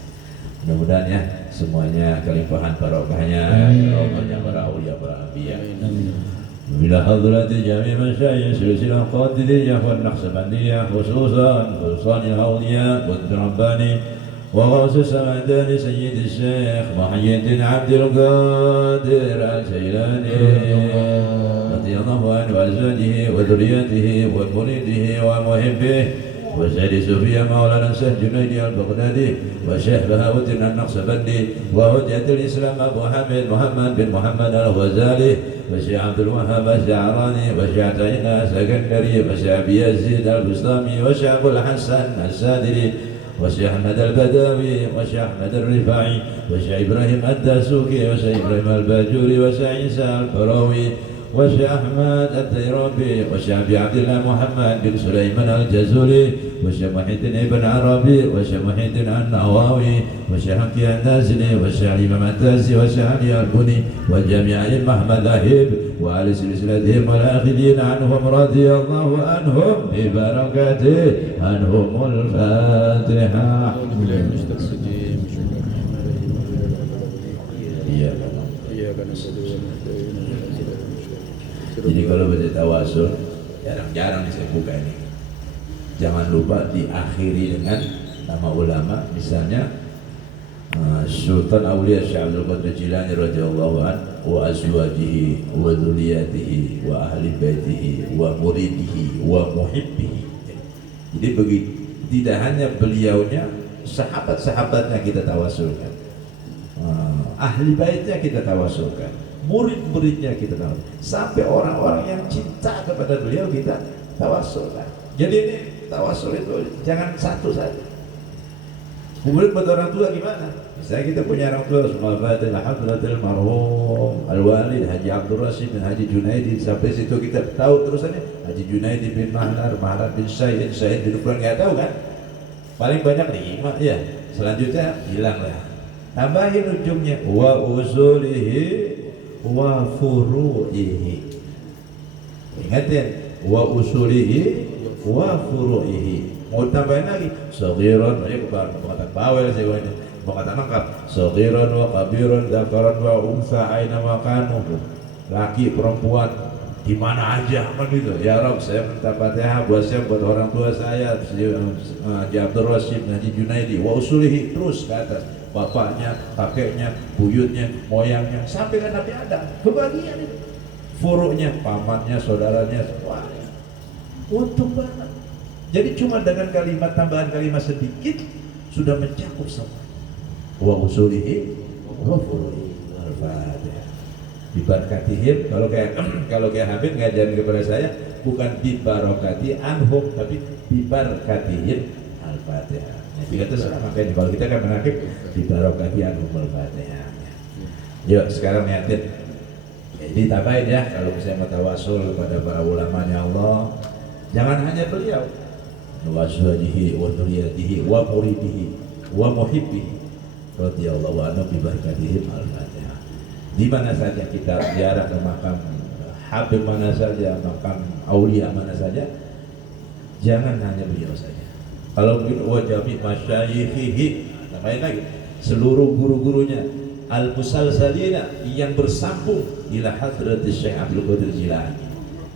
Mudah-mudahan ya semuanya kelimpahan barokahnya, rahmatnya para aulia para anbiya. Bila hadrati jami masyayikh silsilah qadiriyah wa naqsabandiyah khususan ya aulia wa rabbani wa ghaus samadani sayyid syekh Muhyiddin Abdul Qadir Al-Jailani radhiyallahu anhu wa azwajihi wa dhurriyyatihi wa muridihi wa muhibbihi وسيد صوفيا مولانا الشيخ جنيد البغدادي وشيخ بهاوت النقشبندي وهجة الإسلام أبو حميد محمد بن محمد الغزالي وشيخ عبد الوهاب الشعراني وشيخ عطينا السكندري وشيخ أبي يزيد البسطامي وشيخ أبو الحسن السادري وشيخ أحمد البداوي وشيخ أحمد الرفاعي وشيخ إبراهيم الدسوقي وشيخ إبراهيم الباجوري وشيخ عيسى الفراوي وشيخ أحمد الديرابي وشيخ أبي عبد الله محمد بن سليمان الجزولي وشيخ محي الدين ابن عربي وشيخ محي الدين النووي وشيخ حمدي النازلي وشيخ الإمام التازي وشيخ علي البني وجميع أئمة المذاهب وعلى سلسلتهم والآخذين عنهم رضي الله عنهم ببركاته عنهم الفاتحة. Jadi kalau baca tawasul jarang-jarang saya buka ini. Jangan lupa diakhiri dengan nama ulama, misalnya Sultan Aulia Syekh Abdul Qadir Jilani radhiyallahu anhu wa azwajihi wa dzurriyyatihi wa ahli baitihi wa muridihi wa muhibbihi. Jadi begitu, tidak hanya beliaunya, sahabat-sahabatnya kita tawasulkan, ahli baitnya kita tawasulkan, murid-muridnya kita tawasul, sampai orang-orang yang cinta kepada beliau kita tawasulkan. Jadi ini tawasul itu jangan satu saja. Kemudian buat orang tua gimana? Misalnya kita punya orang tua, Al-Fatihah Hadratul Marhum Al-Walid Haji Abdul Rasyid bin Haji Junaidi, sampai situ kita tahu terusannya Haji Junaidi bin Mahlar, Mahlar bin Said, Said bin Fulan, nggak tahu kan? Paling banyak 5 ya. Selanjutnya hilang lah. Tambahin ujungnya wa usulihi wa furu'ihi. Ingatin wa usulihi wa furu'ihi. Mau tambahin lagi saghiran, banyak kata bawel sih ini. Mau kata lengkap saghiran wa kabiran dzakaran wa unsa aina ma kanu. Laki perempuan di mana aja kan gitu. Ya Rabb, saya minta Fatihah buat saya, buat orang tua saya, Haji Abdul Rasyid, Haji Junaidi, wa usulihi, terus ke atas. Bapaknya, kakeknya, buyutnya, moyangnya, sampai ke Nabi Adam, kebagian itu. Furu'nya, pamannya, saudaranya, semuanya. Untung banget. Jadi cuma dengan kalimat, tambahan kalimat sedikit sudah mencakup semua. Wa usulihi wa furu'ihi. Al-Fatihah. Dibarakatihim, kalau kayak Habib ngajarin kepada saya bukan bibarokati anhum, tapi bibarakatihim. Al-Fatihah. Jadi itu sama makanya kalau kita kan menakib bibarokati anhum al-Fatihah. Yuk sekarang niatin. Jadi tambahin ya, kalau saya mau tawasul kepada para ulamanya Allah, jangan hanya beliau, wa azwajihi wa dzurriyyatihi wa muridihi wa muhibbihi radhiyallahu anhu bi barakatihim al-Fatihah. Di mana saja kita ziarah ke makam Habib, mana saja makam aulia mana saja, jangan hanya beliau saja. Kalau begitu wa jami masyayikhihi, tambahin lagi seluruh guru-gurunya al-musalsalina yang bersambung ila hadratis Syekh Abdul Qadir Jilani,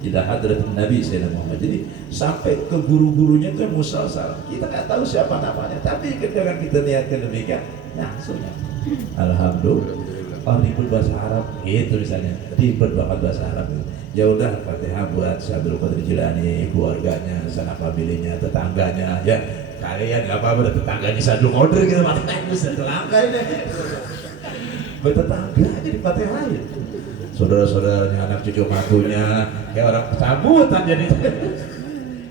ila hadratin Nabi Sayyidina Muhammad. Jadi sampai ke guru-gurunya itu musalsal. Kita nggak tahu siapa namanya, tapi ketika kita niatkan demikian, langsungnya alhamdulillah. Oh, ribut bahasa Arab itu misalnya, ribut banget bahasa Arab. Ya udah, Fatihah buat Syekh Abdul Qadir Jilani, keluarganya, sanak familinya, tetangganya. Ya kalian nggak apa-apa, tetangganya Syekh Abdul Qadir gitu, Fatihah itu tetangga ini. Bertetangga aja di Fatihah ya. Saudara-saudaranya, anak cucu mantunya, kayak orang sambutan jadi.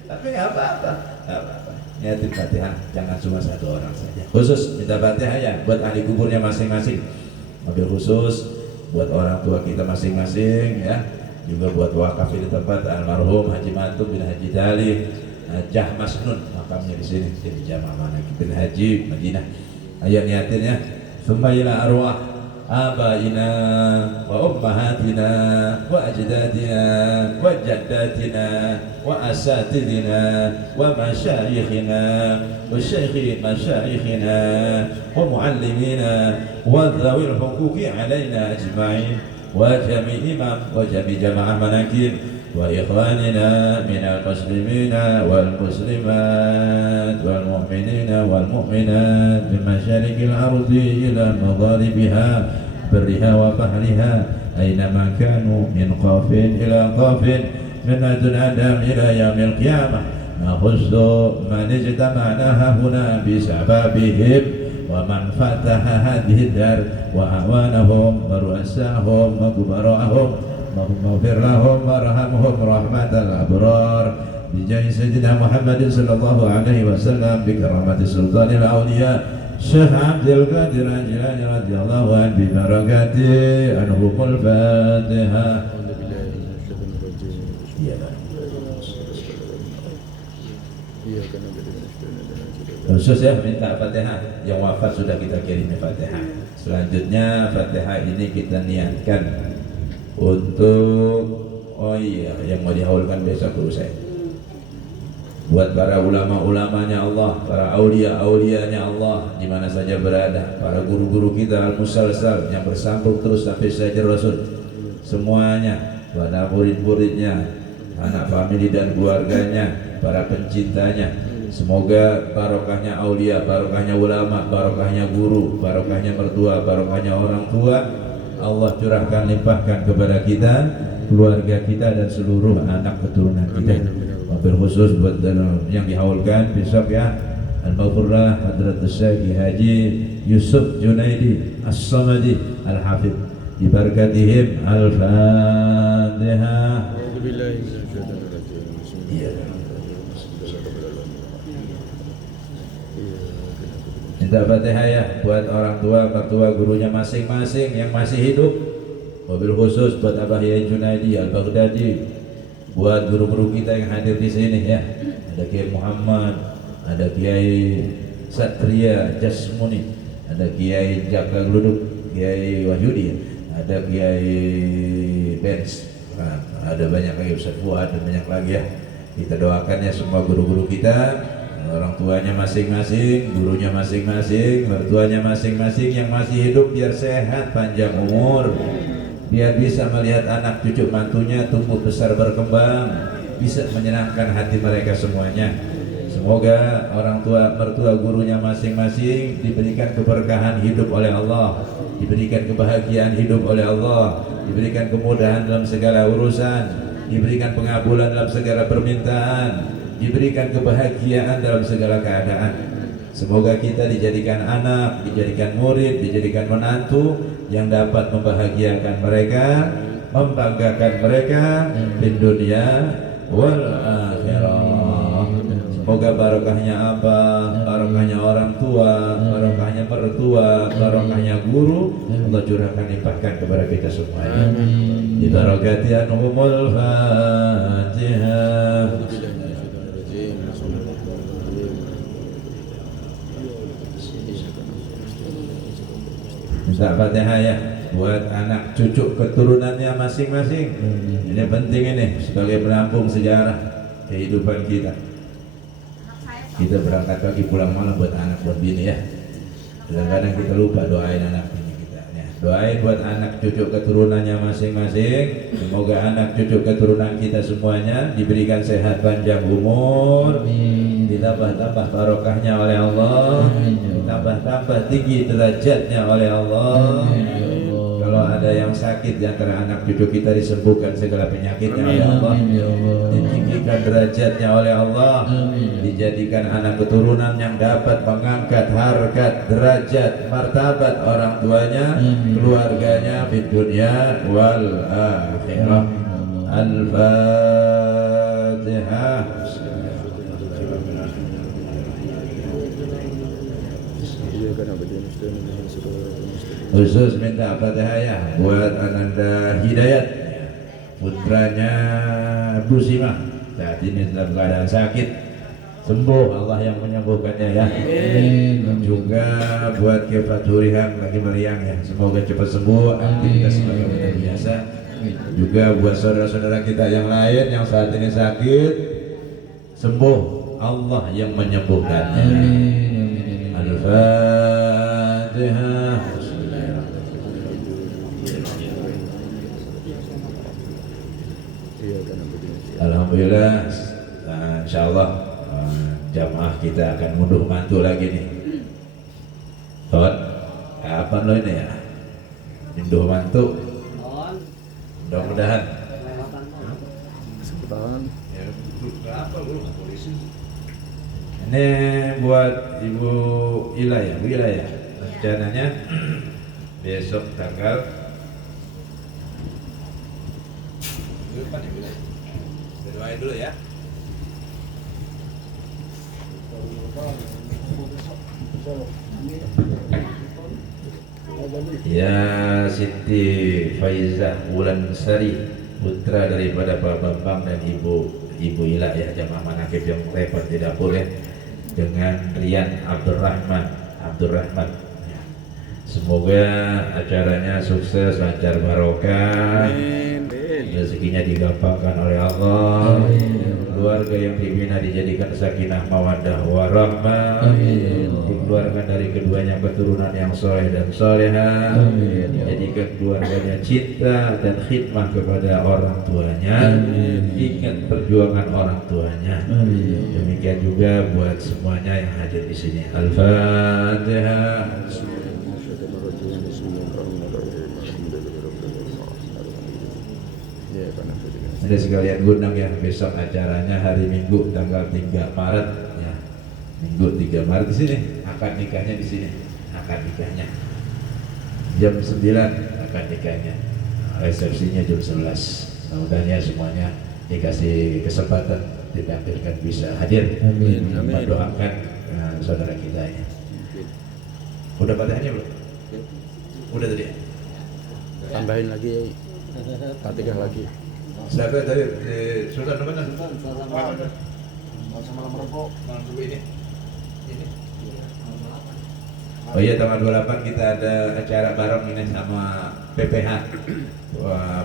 Tapi nggak apa-apa, nggak apa-apa. Niatin Fatihah, jangan cuma satu orang saja. Khusus minta Fatihah ya buat ahli kuburnya masing-masing. Mobil khusus buat orang tua kita masing-masing ya, juga buat wakaf di tempat almarhum Haji Mantum bin Haji Dali Jah Masnun, makamnya di sini di Jamaah Manakib bin Haji Madinah. Ayo niatin ya. Summa ila arwah abaina wa ummahatina wa ajdadina wa jaddatina wa asatidina wa masyayikhina wa syekhi masyayikhina wa muallimina wa dhawil huquqi alaina ajma'in wa jami' imam wa jami' jamaah manakib wa ikhwanina minal muslimina wal muslimat wal mu'minina wal mu'minat min masyariqil ardi ila magharibiha برها وبحرها أينما كانوا من قاف إلى قاف من لدن آدم إلى يوم القيامة نخص من اجتمعنا هنا بسببهم ومن فتح هذه الدار وأعوانهم ورؤساهم وكبراءهم اللهم اغفر لهم وارحمهم رحمة الأبرار بجاه سيدنا محمد صلى الله عليه وسلم بكرامة سلطان الأولياء Syekh Abdul Qadir Al-Jilani radhiyallahu anhu bi barakati anhumul Fatihah. Khusus ya minta Fatihah, yang wafat sudah kita kirim Fatihah. Selanjutnya Fatihah ini kita niatkan untuk yang mau dihaulkan besok selesai. Buat para ulama-ulamanya Allah, para aulia-aulianya Allah di mana saja berada, para guru-guru kita al-musalsal yang bersambung terus sampai saja Rasul, semuanya, pada murid-muridnya, anak famili dan keluarganya, para pencintanya, semoga barokahnya aulia, barokahnya ulama, barokahnya guru, barokahnya mertua, barokahnya orang tua Allah curahkan, limpahkan kepada kita, keluarga kita dan seluruh anak keturunan kita. Mobil khusus buat yang dihaulkan besok ya, Al-Maghfurlah Hadrat Syekh Haji Yusuf Junaidi As-Samadi Al-Hafidh dibarakatihim. Al-Fatihah. Minta Fatihah ya buat orang tua, mertua, gurunya masing-masing yang masih hidup. Mobil khusus buat Abah Yai Junaidi Al-Baghdadi, buat guru-guru kita yang hadir di sini ya. Ada Kiai Muhammad, ada Kiai Satria Jasmuni, ada Kiai Jaka Gluduk, Kiai Wahyudi, ada Kiai Benz, ada banyak lagi, Ustaz Fuad, dan banyak lagi ya. Kita doakannya semua guru-guru kita, orang tuanya masing-masing, gurunya masing-masing, mertuanya masing-masing yang masih hidup biar sehat, panjang umur, biar bisa melihat anak cucu mantunya tumbuh besar berkembang, bisa menyenangkan hati mereka semuanya. Semoga orang tua, mertua, gurunya masing-masing diberikan keberkahan hidup oleh Allah, diberikan kebahagiaan hidup oleh Allah, diberikan kemudahan dalam segala urusan, diberikan pengabulan dalam segala permintaan, diberikan kebahagiaan dalam segala keadaan. Semoga kita dijadikan anak, dijadikan murid, dijadikan menantu yang dapat membahagiakan mereka, membanggakan mereka di dunia wal akhirah. Semoga barokahnya apa? Barokahnya orang tua, barokahnya mertua, barokahnya guru Allah curahkan, limpahkan kepada kita semuanya. Di barakati anhumul Fatihah. Minta Fatihah ya buat anak cucu keturunannya masing-masing. Ini penting ini sebagai penampung sejarah kehidupan kita. Kita berangkat pagi pulang malam buat anak, buat bini ya. Kadang-kadang kita lupa doain anak bini kita ya. Doain buat anak cucu keturunannya masing-masing. Semoga anak cucu keturunan kita semuanya diberikan sehat panjang umur, ditambah-tambah barokahnya oleh Allah, ditambah-tambah tinggi derajatnya oleh Allah. Kalau ada yang sakit di antara anak cucu kita disembuhkan segala penyakitnya oleh Allah, ditinggikan derajatnya oleh Allah, dijadikan anak keturunan yang dapat mengangkat harkat, derajat, martabat orang tuanya, keluarganya di dunia wal akhirah. Al-Fatihah. Iya kan, Khusus minta Fatihah ya buat Ananda Hidayat, putranya Bu Simah, saat ini dalam keadaan sakit, sembuh Allah yang menyembuhkannya ya. Juga buat Kefaturihan lagi meriang ya, semoga cepat sembuh, aktivitas sebagai biasa. Juga buat saudara-saudara kita yang lain yang saat ini sakit, sembuh Allah yang menyembuhkannya. Al-Fatihah. Alhamdulillah, insyaallah jamaah kita akan munduh mantu lagi nih. Tot, kapan lo ini ya? Munduh mantu. Mudah-mudahan. Ya, berapa lu polisi? Ini buat Ibu Ila ya, Bu Ila ya. Rencananya besok tanggal doain dulu ya. Ya Siti Faizah Wulansari, putra daripada Pak Bambang dan Ibu Ila ya, jamaah manakib yang repot di dapur ya, dengan Rian Abdurrahman. Ya. Semoga acaranya sukses, lancar, barokah, rezekinya digampangkan oleh Allah. Keluarga yang dibina dijadikan sakinah mawaddah warahmah, dikeluarkan dari keduanya keturunan yang soleh dan soleha, jadikan keluarganya cinta dan khidmah kepada orang tuanya, ingat perjuangan orang tuanya. Demikian juga buat semuanya yang hadir di sini. Al-Fatihah. Ada sekalian gundang ya, besok acaranya hari Minggu tanggal 3 Maret ya. Minggu 3 Maret di sini, akad nikahnya di sini. Akad nikahnya jam 9, akad nikahnya. Resepsinya jam 11. Mudah-mudahan semuanya dikasih kesempatan ditampilkan bisa hadir. Amin. Mendoakan saudara kita ini. Udah Fatihahnya belum? Udah tadi ya? Tambahin lagi Fatihah lagi. Siapa tadi? Sultan mana? Malam Rebo. Malam Rebo ini. Oh iya, tanggal 28 kita ada acara bareng ini sama PPH. Wah,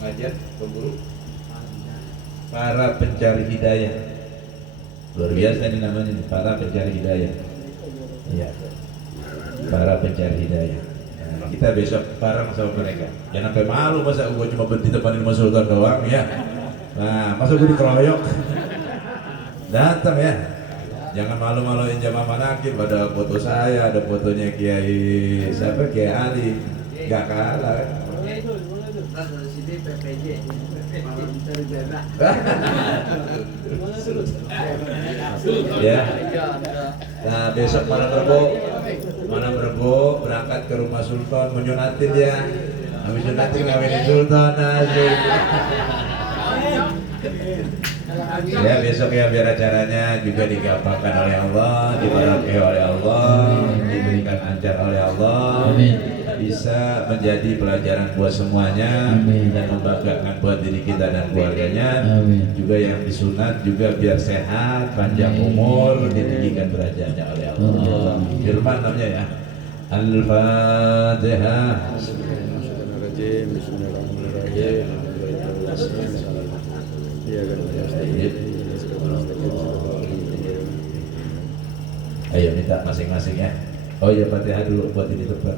pengajian pemburu para pencari hidayah. Luar biasa ini namanya, para pencari hidayah. Iya, para pencari hidayah. Nah, kita besok bareng sama mereka. Jangan sampai malu masa gua cuma berhenti tepanin sama Sultan doang ya. Nah, masa gua dikeroyok. Datang ya. Jangan malu-maluin jamaah manakib, ada foto saya, ada fotonya Kiai siapa, Kiai Ali, gak kalah. Ya. Nah besok malam Rebo berangkat ke rumah Sultan menyunatin dia, habis nyunatin ngawinin Sultan asik. Ya besok ya, biar acaranya juga digampangkan oleh Allah, diberkahi oleh Allah, diberikan lancar oleh Allah, bisa menjadi pelajaran buat semuanya dan membanggakan buat diri kita dan keluarganya. Juga yang disunat juga biar sehat, panjang umur, ditinggikan derajatnya oleh Allah. Firman namanya ya. Al-Fatihah. Ayo minta masing-masing ya. Oh ya, Fatihah dulu buat ini tempat.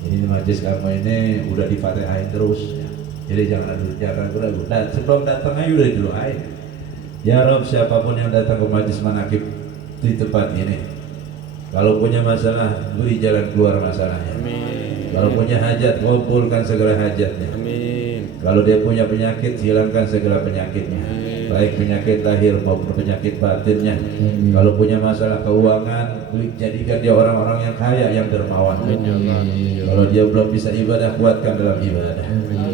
Ini majlis kamu ini udah di-Fatihain terus ya. Jadi jangan ragu-ragu. Nah, sebelum datang aja udah didoain. Ya Rob, siapapun yang datang ke majlis manakib di tempat ini, kalau punya masalah, beri jalan keluar masalahnya. Amin. Kalau punya hajat, kumpulkan segala hajatnya. Amin. Kalau dia punya penyakit, hilangkan segala penyakitnya. Amin. baik penyakit lahir maupun penyakit batinnya. Kalau punya masalah keuangan, jadikan dia orang-orang yang kaya, yang dermawan. Kalau dia belum bisa ibadah, kuatkan dalam ibadah.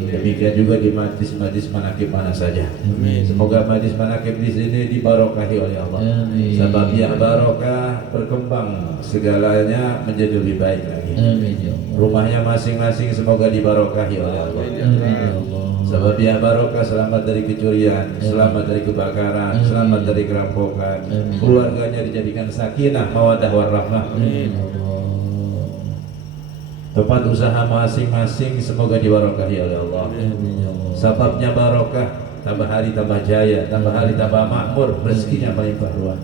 Demikian juga di majlis-majlis manakib mana saja. Semoga majlis manakib di sini dibarokahi oleh Allah. Sebab yang barokah berkembang, segalanya menjadi lebih baik lagi. Rumahnya masing-masing semoga dibarokahi oleh Allah. Sebab dia barokah, selamat dari kecurian, selamat dari kebakaran, selamat dari kerampokan. Keluarganya dijadikan sakinah, mawaddah warahmah. Tempat usaha masing-masing semoga dibarokahi oleh Allah. Sebabnya barokah, tambah hari tambah jaya, tambah hari tambah makmur, rezekinya melimpah ruah.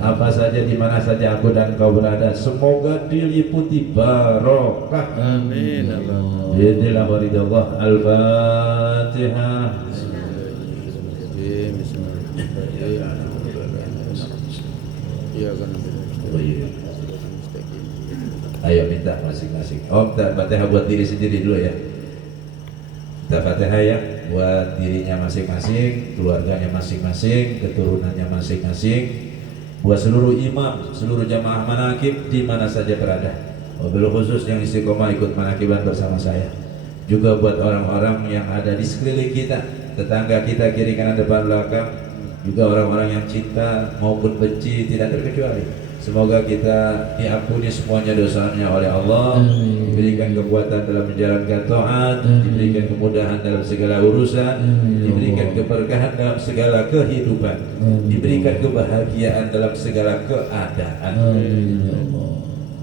Apa saja di mana saja aku dan kau berada, semoga diliputi barokah. Amin. Bismillah waridallah. Al-Fatihah. Ayo minta masing-masing. Oh, minta Fatihah buat diri sendiri dulu ya. Minta Fatihah ya buat dirinya masing-masing, keluarganya masing-masing, keturunannya masing-masing, buat seluruh imam, seluruh jamaah manakib di mana saja berada. Wabil khusus yang istiqomah ikut manakiban bersama saya. Juga buat orang-orang yang ada di sekeliling kita, tetangga kita kiri kanan depan belakang, juga orang-orang yang cinta maupun benci tidak terkecuali. Semoga kita diampuni semuanya dosanya oleh Allah, diberikan kekuatan dalam menjalankan taat, diberikan kemudahan dalam segala urusan, diberikan keberkahan dalam segala kehidupan, diberikan kebahagiaan dalam segala keadaan.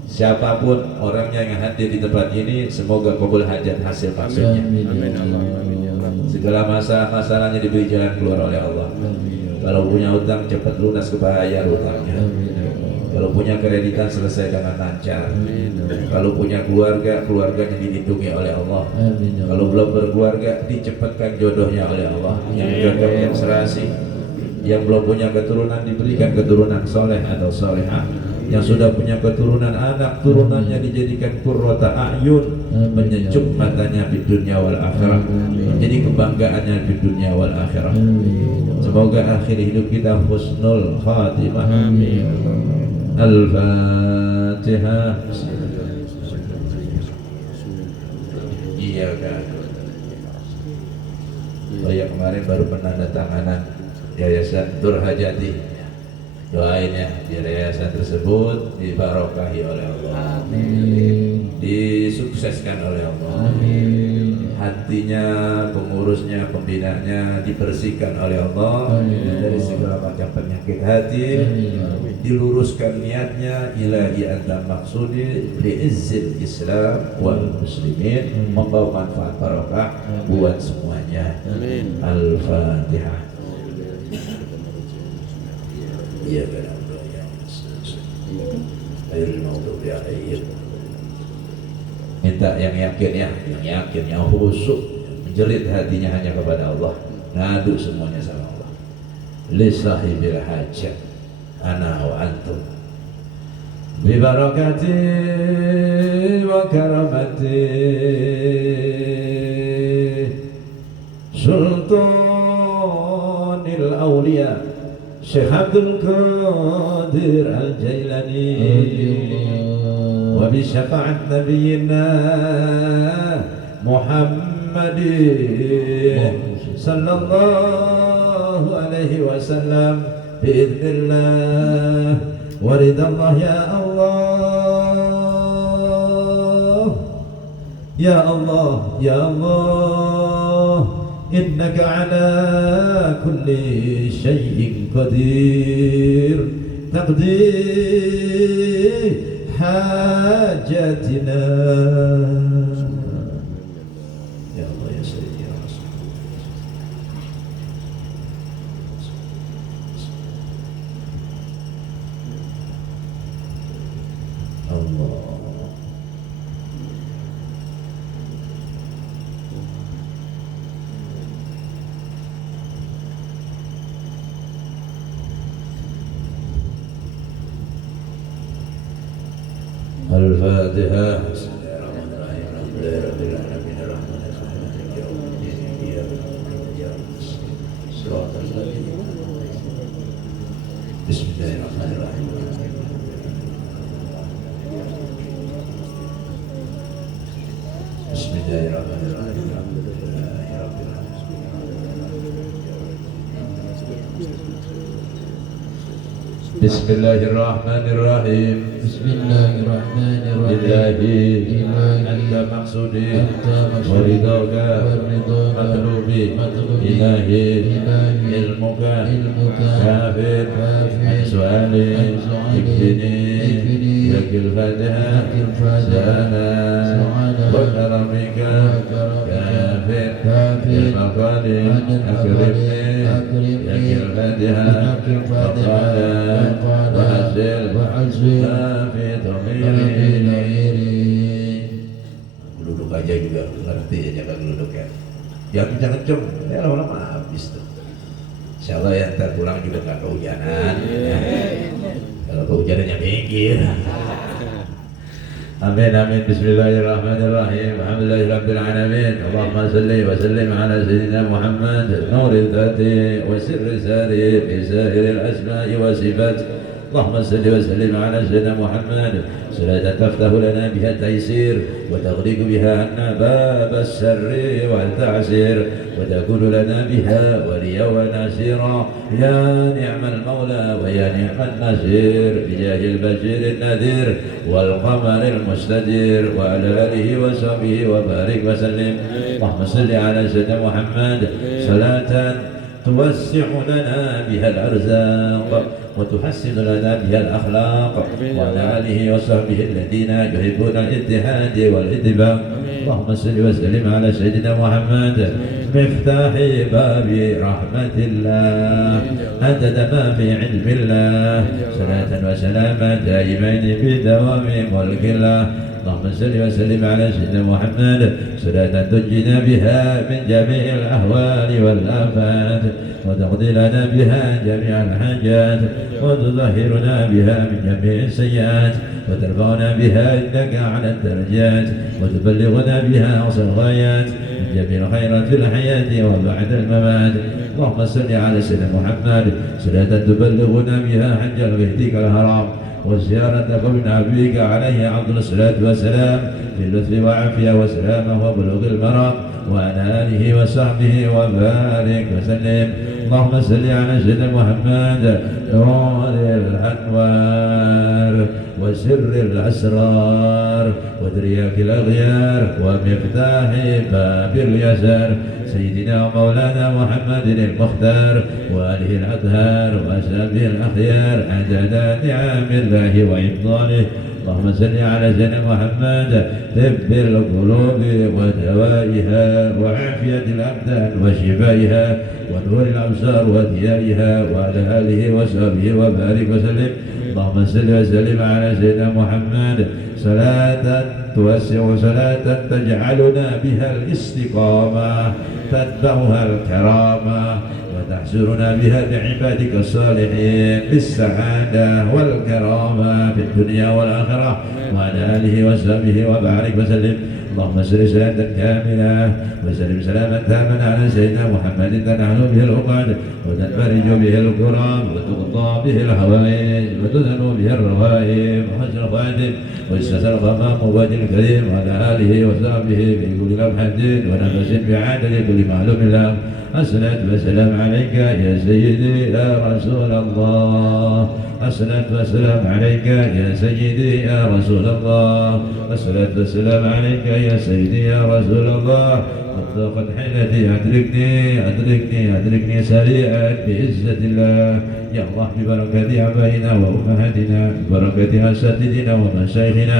Siapapun orangnya yang hadir di tempat ini, semoga kabul hajat hasil maksudnya. Segala masalahnya diberi jalan keluar oleh Allah. Kalau punya utang cepat lunas, kebayar utangnya. Kalau punya kreditan selesai dengan lancar. Kalau punya keluarga, keluarganya dilindungi oleh Allah. Kalau belum berkeluarga, dicepatkan jodohnya oleh Allah. Yang cocok, yang serasi. Yang belum punya keturunan, diberikan keturunan soleh atau solehah. Yang sudah punya keturunan anak, turunannya dijadikan qurrata a'yun, menyejuk matanya di dunia wal akhirah, menjadi kebanggaannya di dunia wal akhirah. Semoga akhir hidup kita husnul khatimah. Al-Fatihah. Iya kan. Oh ya, kemarin baru penandatanganan Yayasan Durhajati. Doain ya biar yayasan tersebut dibarokahi oleh Allah. Amin. Disukseskan oleh Allah. Amin. Hatinya, pengurusnya, pembinanya dibersihkan oleh Allah. Amin. Dari segala macam penyakit hati. Amin. Diluruskan niatnya, ilahi anta maksudi bi'izzil Islam wal muslimin, membawa manfaat barokah buat semuanya. Amin. Al-Fatihah. Iya benar ya. Minta yang yakin ya, yang yakin, yang khusyuk, menjerit hatinya hanya kepada Allah, ngadu semuanya sama Allah. Li sahibil hajat ana wa antum bi barakati wa karamati sultanil awliya Syekh Abdul Qadir Al-Jailani wa bi syafa'at nabiyina Muhammadin sallallahu alaihi wasallam biidznillah wa ridallah ya Allah ya Allah ya Allah innaka ala kulli syai'in qadir taqdi hajatina ya Allah ya sayyidi ya Rasul Allah. Al-Fatihah. Bismillahirrahmanirrahim. Bismillahirrahmanirrahim. Bismillahirrahmanirrahim. Bismillahirrahmanirrahim. Bismillahirrahmanirrahim. Ilahi anta maksudi wa ridhoka matlubi ilahi ilmuka kafir an su'ali ikfini yakil fatiha sana wa karamika kafir ilmakali akrimni yakil fatiha وحسن في ضميري. Duduk aja juga ngerti ya, jangan duduk ya. Yang kencang-kencang, ya lama-lama habis tuh. Insya Allah ya ntar pulang juga nggak kehujanan. Ya. Kalau kehujanannya minggir. Amin amin. Bismillahirrahmanirrahim. Alhamdulillahirabbil alamin. Allahumma shalli wa sallim ala sayyidina Muhammad nuril dhati wa sirri sari fi sa'iril asma'i wa sifat. اللهم صل وسلم على سيدنا محمد صلاة تفتح لنا بها التيسير وتغلق بها عنا باب السر والتعسير وتكون لنا بها وليا ونصيرا يا نعم المولى ويا نعم النصير بجاه البشير النذير والقمر المستدير وعلى آله وصحبه وبارك وسلم. اللهم صل على سيدنا محمد صلاة توسع لنا بها الأرزاق وتحسن لنا بها الأخلاق وعلى آله وصحبه الذين يحبون الاتحاد والاتباع. اللهم صل وسلم على سيدنا محمد مفتاح باب رحمة الله عدد ما في علم الله صلاة وسلاما دائمين بدوام ملك الله. اللهم صل وسلم على سيدنا محمد صلاة تنجينا بها من جميع الأهوال والآفات وتقضي لنا بها جميع الحاجات وتطهرنا بها من جميع السيئات وترفعنا بها إنك على الدرجات وتبلغنا بها أقصى الغايات من جميع الخيرات في الحياة وبعد الممات. اللهم صل على سيدنا محمد صلاة تبلغنا بها حج بيتك الحرام وزيارة قبر نبيك عليه أفضل الصلاة والسلام في اللطف وعافية وسلامة وبلوغ المرام وعلى آله وصحبه وبارك وسلم. اللهم صل على سيدنا محمد نور الأنوار وسر الأسرار وترياك الأغيار ومفتاح باب اليسار سيدنا ومولانا محمد المختار وآله الأطهار وأصحابه الأخيار عدد نعم الله وإفضاله. اللهم صل على سيدنا محمد طب القلوب ودوائها وعافية الأبدان وشفائها ونور الأبصار وضيائها وعلى آله وصحبه وبارك وسلم. اللهم صل وسلم على سيدنا محمد صلاة توسع صلاة تجعلنا بها الاستقامة تتبعها الكرامة وتحشرنا بها بعبادك الصالحين بالسعادة والكرامة في الدنيا والآخرة وعلى آله وصحبه وبارك وسلم. اللهم صل صلاة كاملة وسلم سلاما تاما على سيدنا محمد تنحل به العقد وتنفرج به الكرام وتقضى به الحوائج وتذهب به الروائب وحسن الخاتم ويستسر الغمام وجه الكريم وعلى آله وصحبه في كل لمحة ونفس بعدد كل معلوم له. الصلاة والسلام عليك يا سيدي يا رسول الله. الصلاة والسلام عليك يا سيدي يا رسول الله. الصلاة والسلام عليك يا سيدي يا رسول الله. قد حينتي أدركني سريعا بعزة الله يا الله ببركة آبائنا وأمهاتنا ببركة أساتذتنا ومشايخنا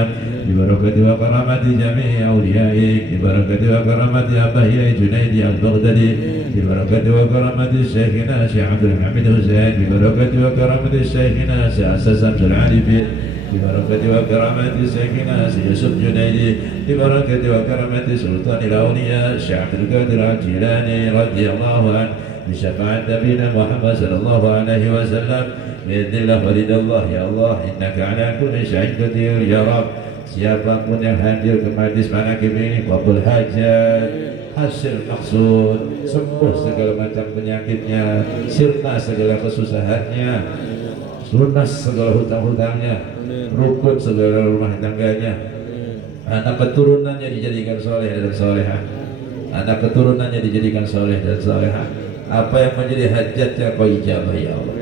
ببركة وكرامة جميع أوليائك ببركة وكرامة أبي جنيد البغدادي ببركة وكرامة شيخنا شيخ عبد الحميد حسين ببركة وكرامة شيخنا شيخ شمس العارفين ببركة وكرامة شيخنا يوسف جنيدي ببركة وكرامة سلطان الأولياء الشيخ عبد القادر الجيلاني رضي الله عنه بشفاعة نبينا محمد صلى الله عليه وسلم بإذن الله ولد الله. Ya Allah, innaka ala kulli syai'in qadir. Ya Rabb, siapapun yang hadir ke majlis manakim ini, qabul hajat, hasil maksud, sembuh segala macam penyakitnya, sirna segala kesusahannya, lunas segala hutang-hutangnya, rukun segala rumah tangganya, anak keturunannya dijadikan soleh dan solehah, anak keturunannya dijadikan soleh dan solehah. Apa yang menjadi hajatnya kau ijabah ya Allah.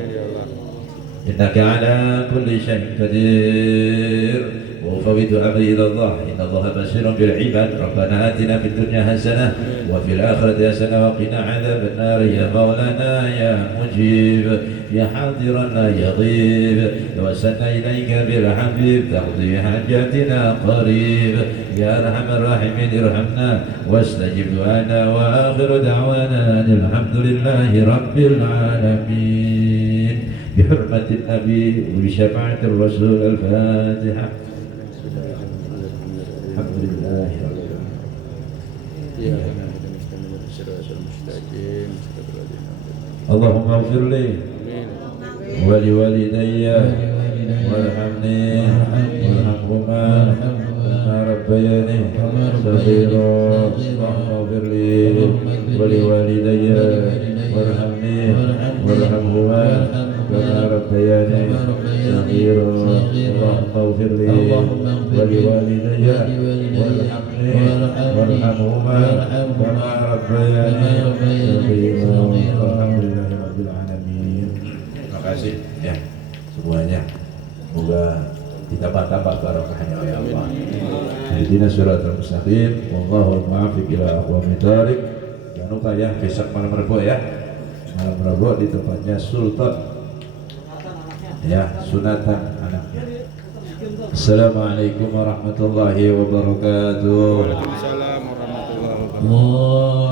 Innaka ala kulli syai'in qadir. وأفوض أمري إلى الله إن الله بشير بالعباد ربنا آتنا في الدنيا حسنة وفي الآخرة حسنة وقنا عذاب النار يا مولانا يا مجيب يا حاضرنا يا غيب توسلنا إليك بالحبيب تقضي حاجاتنا قريب يا أرحم الراحمين ارحمنا واستجب دعانا وآخر دعوانا أن الحمد لله رب العالمين بحرمة النبي وبشفاعة الرسول الفاتحة. الحمد لله رب العالمين. اللهم اغفر لي ولوالدي وارحمني وارحمهما كما ربياني صغيرا. اللهم اغفر لي ولوالدي وارحمني وارحمهما كما ربياني صغيرا. اللهم اغفر لي ولوالدي وارحمني وارحمهما كما ربياني صغيرا. Alhamdulillahirabbil alamin. Terima kasih ya semuanya. Semoga ditambah-tambah barokahnya oleh Allah. Ihdina shiratal mustaqim. Wallahu muwaffiq ila aqwamit thoriq. Jangan lupa ya besok malam Rebo ya. Malam Rebo di tempatnya Sultan. Ya, sunatan anaknya. Assalamualaikum warahmatullahi wabarakatuh. Waalaikumsalam warahmatullahi wabarakatuh.